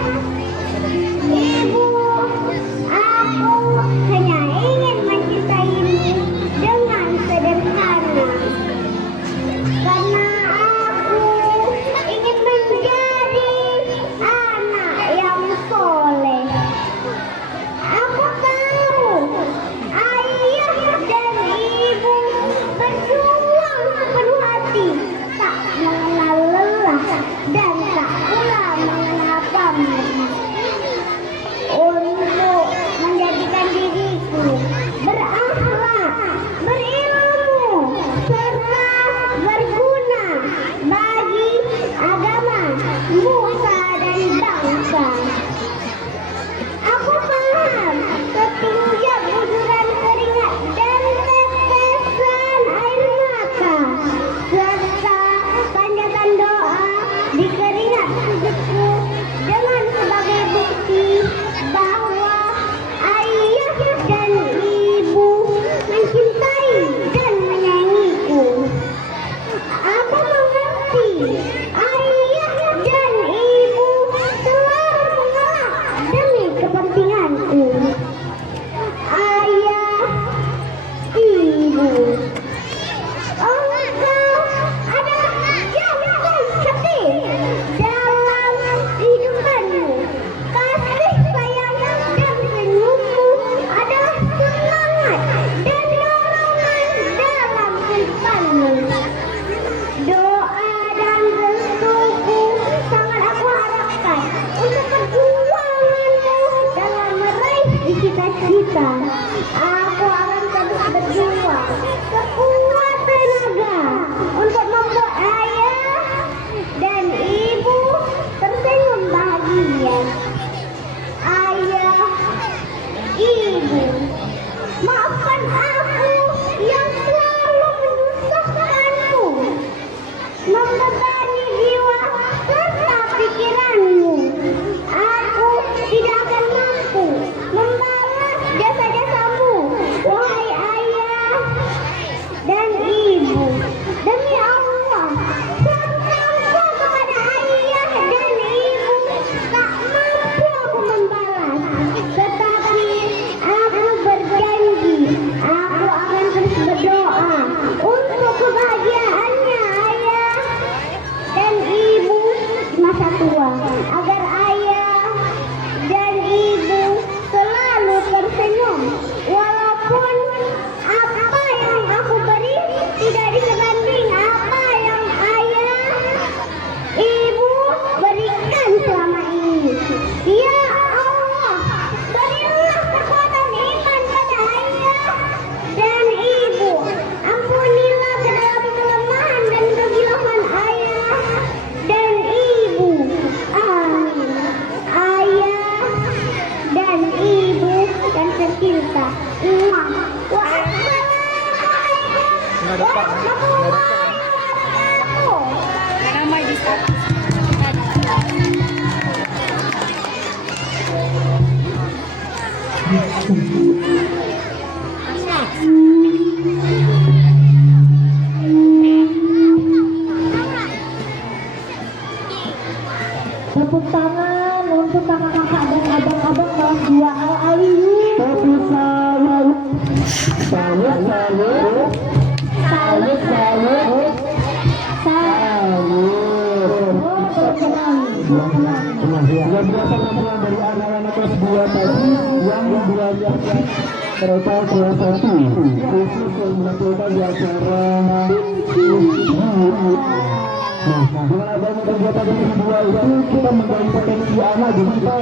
Engkau adalah yang terhati dalam kehidupanmu. Kasih sayang dan senyummu adalah semangat dan dorongan dalam kehidupanmu. Doa dan restuku sangat aku harapkan untuk perjuanganmu dalam meraih cita-cita. Aku akan terus berjuang sekuat tenaga untuk membuat ayah dan ibu tersenyum bahagia. Ayah, ibu, maafkan aku yang selalu menyusahkanmu, membebani jiwa serta pikiranmu. Aku tidak akan mampu membalas jasa-jasamu, wahai ayah dan ibu. Demi Allah, sampo kepada ayah dan ibu tak mampu aku membalas. Tetapi aku berjanji, aku akan terus berdoa untuk kebahagiaannya ayah dan ibu di masa tua, agar ayah dan ibu selalu tersenyum walaupun apa yang aku beri tidak disebanding apa yang ayah ibu berikan selama ini. Ya Allah, berilah kekuatan iman pada ayah dan ibu. Ampunilah segala kelemahan dan kegilahan ayah dan ibu. Amin. Ayah dan ibu yang tercinta. Wassalamualaikum warahmatullahi wabarakatuh. Ramai di status. Tepuk tangan untuk kakak-kakak dan abang-abang kelas 2A Aliyu. Tepuk salut. Salut, salut. Salut, salut. Salut. Luar biasa penampilan dari anak-anak kelas 2 tadi yang belajar mereka kelas 1 khusus yang menampilkan di acara dengan adanya kegiatan yang kedua itu kita menggali potensi anak di kita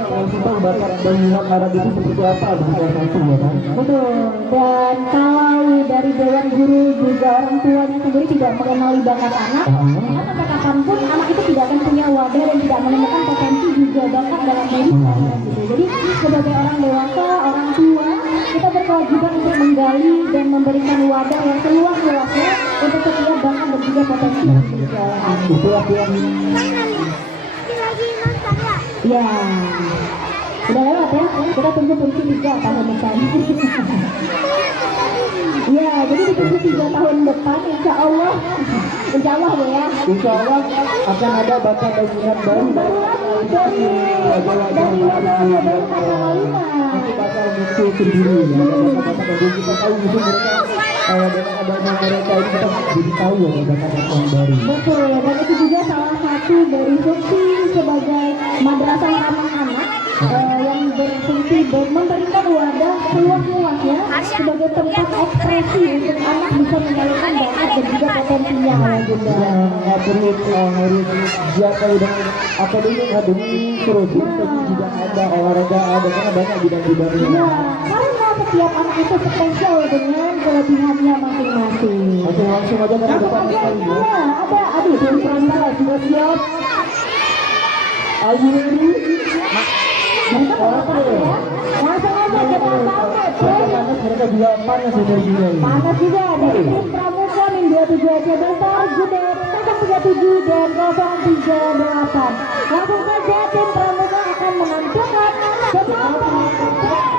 bakat dan minat anak itu seperti apa di kelas 1 ya kan? Betul. Dan kalau dari dewan guru juga orang tuanya sendiri tidak mengenali bakat anak, maka sampai kapanpun anak itu tidak akan punya wadah dan tidak menemukan potensi juga bakat dalam diri anak gitu. Jadi sebagai orang dewasa, orang tua, kita berkewajiban untuk menggali dan memberikan wadah yang seluas-luasnya untuk setiap bakat dan juga potensi yang dimiliki oleh anak. Itulah yang Lagi nonton ya? Ya, udah lewat ya. Kita tunggu fungsi 3 tahun depan. Ya, jadi ditunggu 3 tahun depan, insya Allah ya. insya Allah akan ada bakat dan minat baru Dari nanti bakal muncul sendiri ya bakat-bakat baru kita tahu mungkin mereka dengan adanya mereka ini kita jadi tahu ya bakat-bakat yang baru. Betul, dan itu juga salah satu dari fungsi sebagai madrasah ramah anak yang berfungsi memberikan wadah seluas-luasnya sebagai tempat ekspresi untuk anak bisa menyalurkan bakat dan juga potensinya ya Bunda. Harus biasa dengan akademik terus tapi juga ada olahraga ada karena banyak bidang-bidangnya. Ya, karena setiap anak itu spesial dengan kelebihannya masing-masing. Oke langsung aja ke depan sekali ya. Ya, ada adik dari Pramila sudah siap. Are you ready? Mereka apa ya? Langsung aja kita sambut. Panas mereka juga panas energinya ini. Panas juga dari tim Pramuka min 27 aja bentar Judet 037 dan 038. Langsung saja tim Pramuka akan menentukan semangat kapten.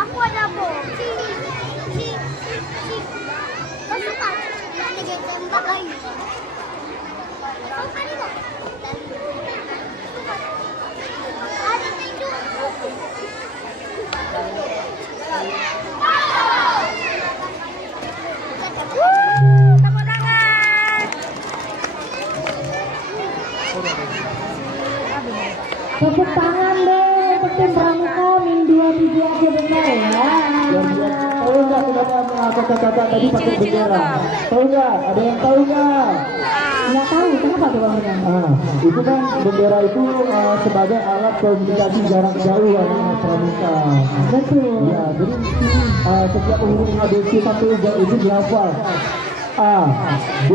Aku ada bom. Masuk kan? Ada tembak lagi. Ada tidur. Tepuk tangan. Tepuk tangan deh untuk tim Pramuka Min 27 aja benar ya. Tahu nggak kenapa mengangkat kakak tadi pakai bendera? Tahu nggak? Ada yang tahu nggak? Nggak tahu kenapa tuh Bang Rian? Itu kan bendera itu sebagai alat komunikasi jarak jauh anak pramuka. Betul. Ya, jadi setiap huruf ABC satu itu dihafal. A, B,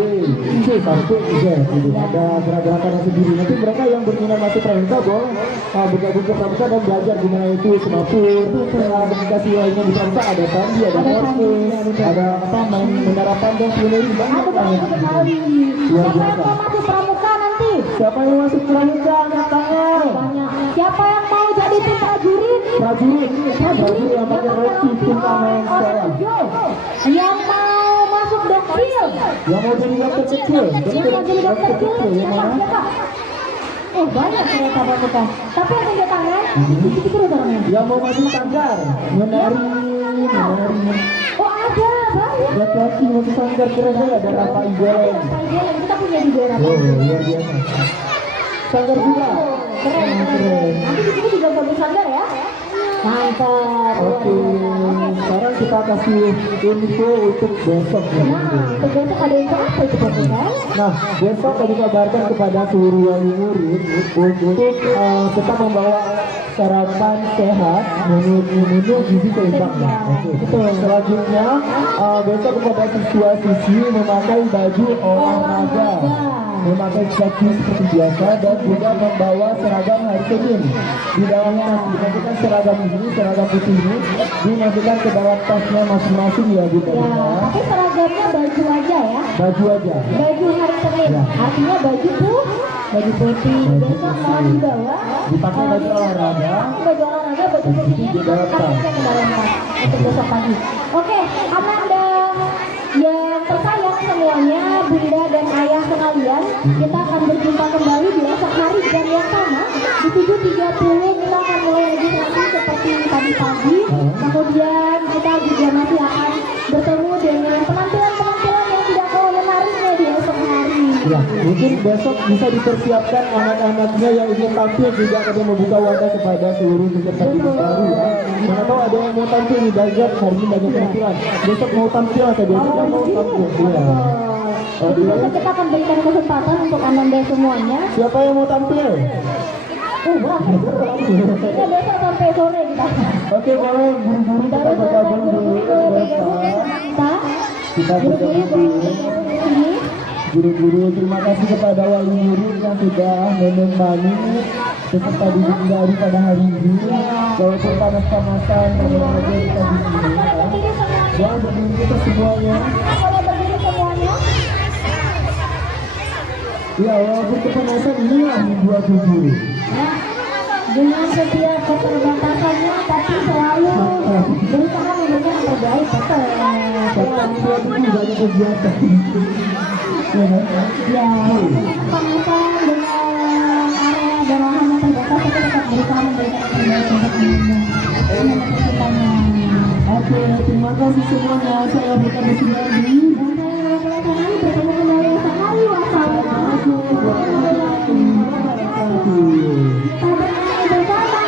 C sampai Z. Gitu. Ada gerakan sendiri. Nanti mereka yang berminat masuk pramuka boleh bergabung ke pramuka dan belajar gimana itu semapur. Komunikasi lainnya di pramuka ada tandi, ada morse, ada apa main menara pandang, sebenarnya banyak banget. Luar Siapa yang biasa. mau masuk Pramuka nanti? Siapa yang masuk pramuka angkat tangan? Banyak. Siapa yang mau jadi tim prajurit? Prajurit yang pakai roti tim taman sekolah. Yang mau masuk dokter? kecil. Yang mau jadi dokter kecil, Yang mau jadi dokter kecil yang mana? siapa? Oh banyak ternyata Bapak. Tapi yang punya tangan, sedikit terus tangannya. Yang mau masuk sanggar, menari. Oh ada, banyak. Laki-laki masuk sanggar keren ada apa Ijen? Yang kita punya di daerah. Oh luar biasa. Sanggar juga. Keren. Nanti di sini juga bagus sanggar ya. Mantap. Oke, sekarang kita kasih info untuk besok ya. Nah, untuk besok ada info apa itu Bapak kan? Nah, besok kami kabarkan kepada seluruh wali murid untuk tetap membawa sarapan sehat, menu gizi seimbang. Ya. Oke. Selanjutnya besok kepada siswa-siswi memakai baju olahraga, memakai baju seperti biasa dan juga membawa seragam hari Senin. Di dalam tas dimasukkan seragam ini, seragam putih ini dimasukkan ke dalam tasnya masing-masing ya Bu. Ya, tapi seragamnya baju aja ya. Baju aja. Baju hari Senin, Ya. artinya baju putih. Besok mau dibawa. Dipakai baju olahraga. Baju olahraga, baju putihnya Di dalam tas. dimasukkan ke dalam tas untuk besok pagi. Oke, Ananda yang tersayang semuanya, Bunda dan Ayah sekalian, kita akan berjumpa kembali di esok hari jam yang sama di 7.30. Kita akan mulai registrasi seperti tadi pagi. Kemudian kita juga masih akan bertemu dengan penampilan-penampilan yang tidak kalah menariknya di esok hari. Ya, mungkin besok bisa dipersiapkan anak-anaknya yang ingin tampil juga akan membuka wadah kepada seluruh peserta didik baru ya. Mana tahu ada yang mau tampil di Dajat hari ini banyak penampilan. Besok mau tampil atau besok yang mau tampil? Iya. Jadi besok kita akan berikan kesempatan untuk Ananda semuanya. Siapa yang mau tampil? Kita besok sampai sore kita. Oke, kalau guru-guru kita bergabung dulu kita bergabung dulu. Guru-guru, terima kasih kepada wali murid yang sudah menemani peserta didik baru pada hari ini. Walaupun panas-panasan, bagaimana kita di sini. Jangan berdiri kita semuanya. Boleh berdiri semuanya. Ya, walaupun kepanasan ini lah membuat guru. Dengan setiap keterbatasannya, tapi selalu berusaha memberikan yang terbaik. Betul. Karena membuat guru banyak kegiatan. Ya, kan? Ya, kepanasan dengan area dan lahan yang terbatas, tapi tetap berusaha memberikan yang terbaik untuk Anda. Ini kesulitannya. Oke, terima kasih semuanya. Saya berikan di sini lagi. Dan saya melakukan bertemu kembali esok hari. Wassalamualaikum warahmatullahi wabarakatuh. Kita bernyanyi bersama.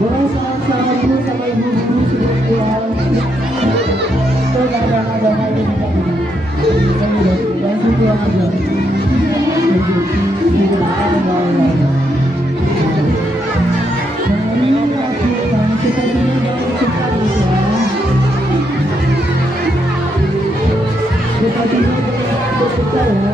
Boleh salam-salam dulu sama ibu-ibu sudah keluar. Itu nggak ada hal ini. Langsung keluar aja. Tidak ada. Mari lakukan seperti yang sekali ya. Seperti yang percaya.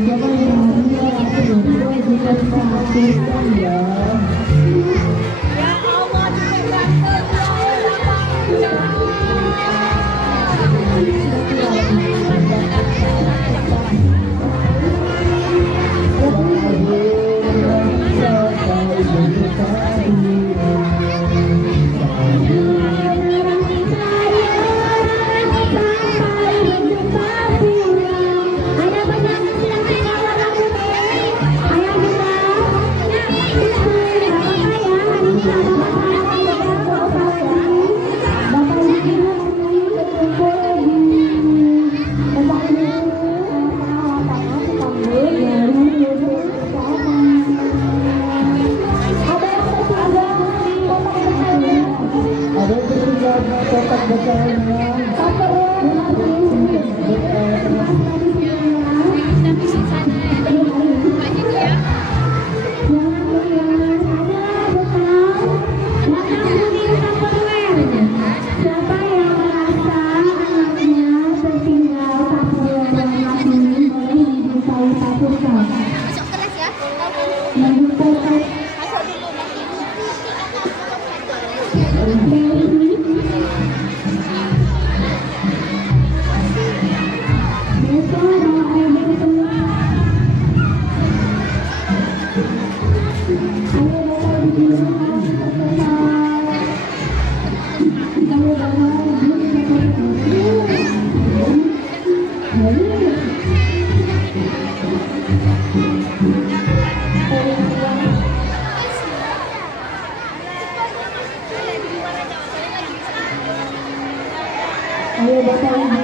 Siapa yang Pak Pusat. Masuk kelas ya. Lanjutkan Masuk dulu nanti. Ayo Bapak Ibu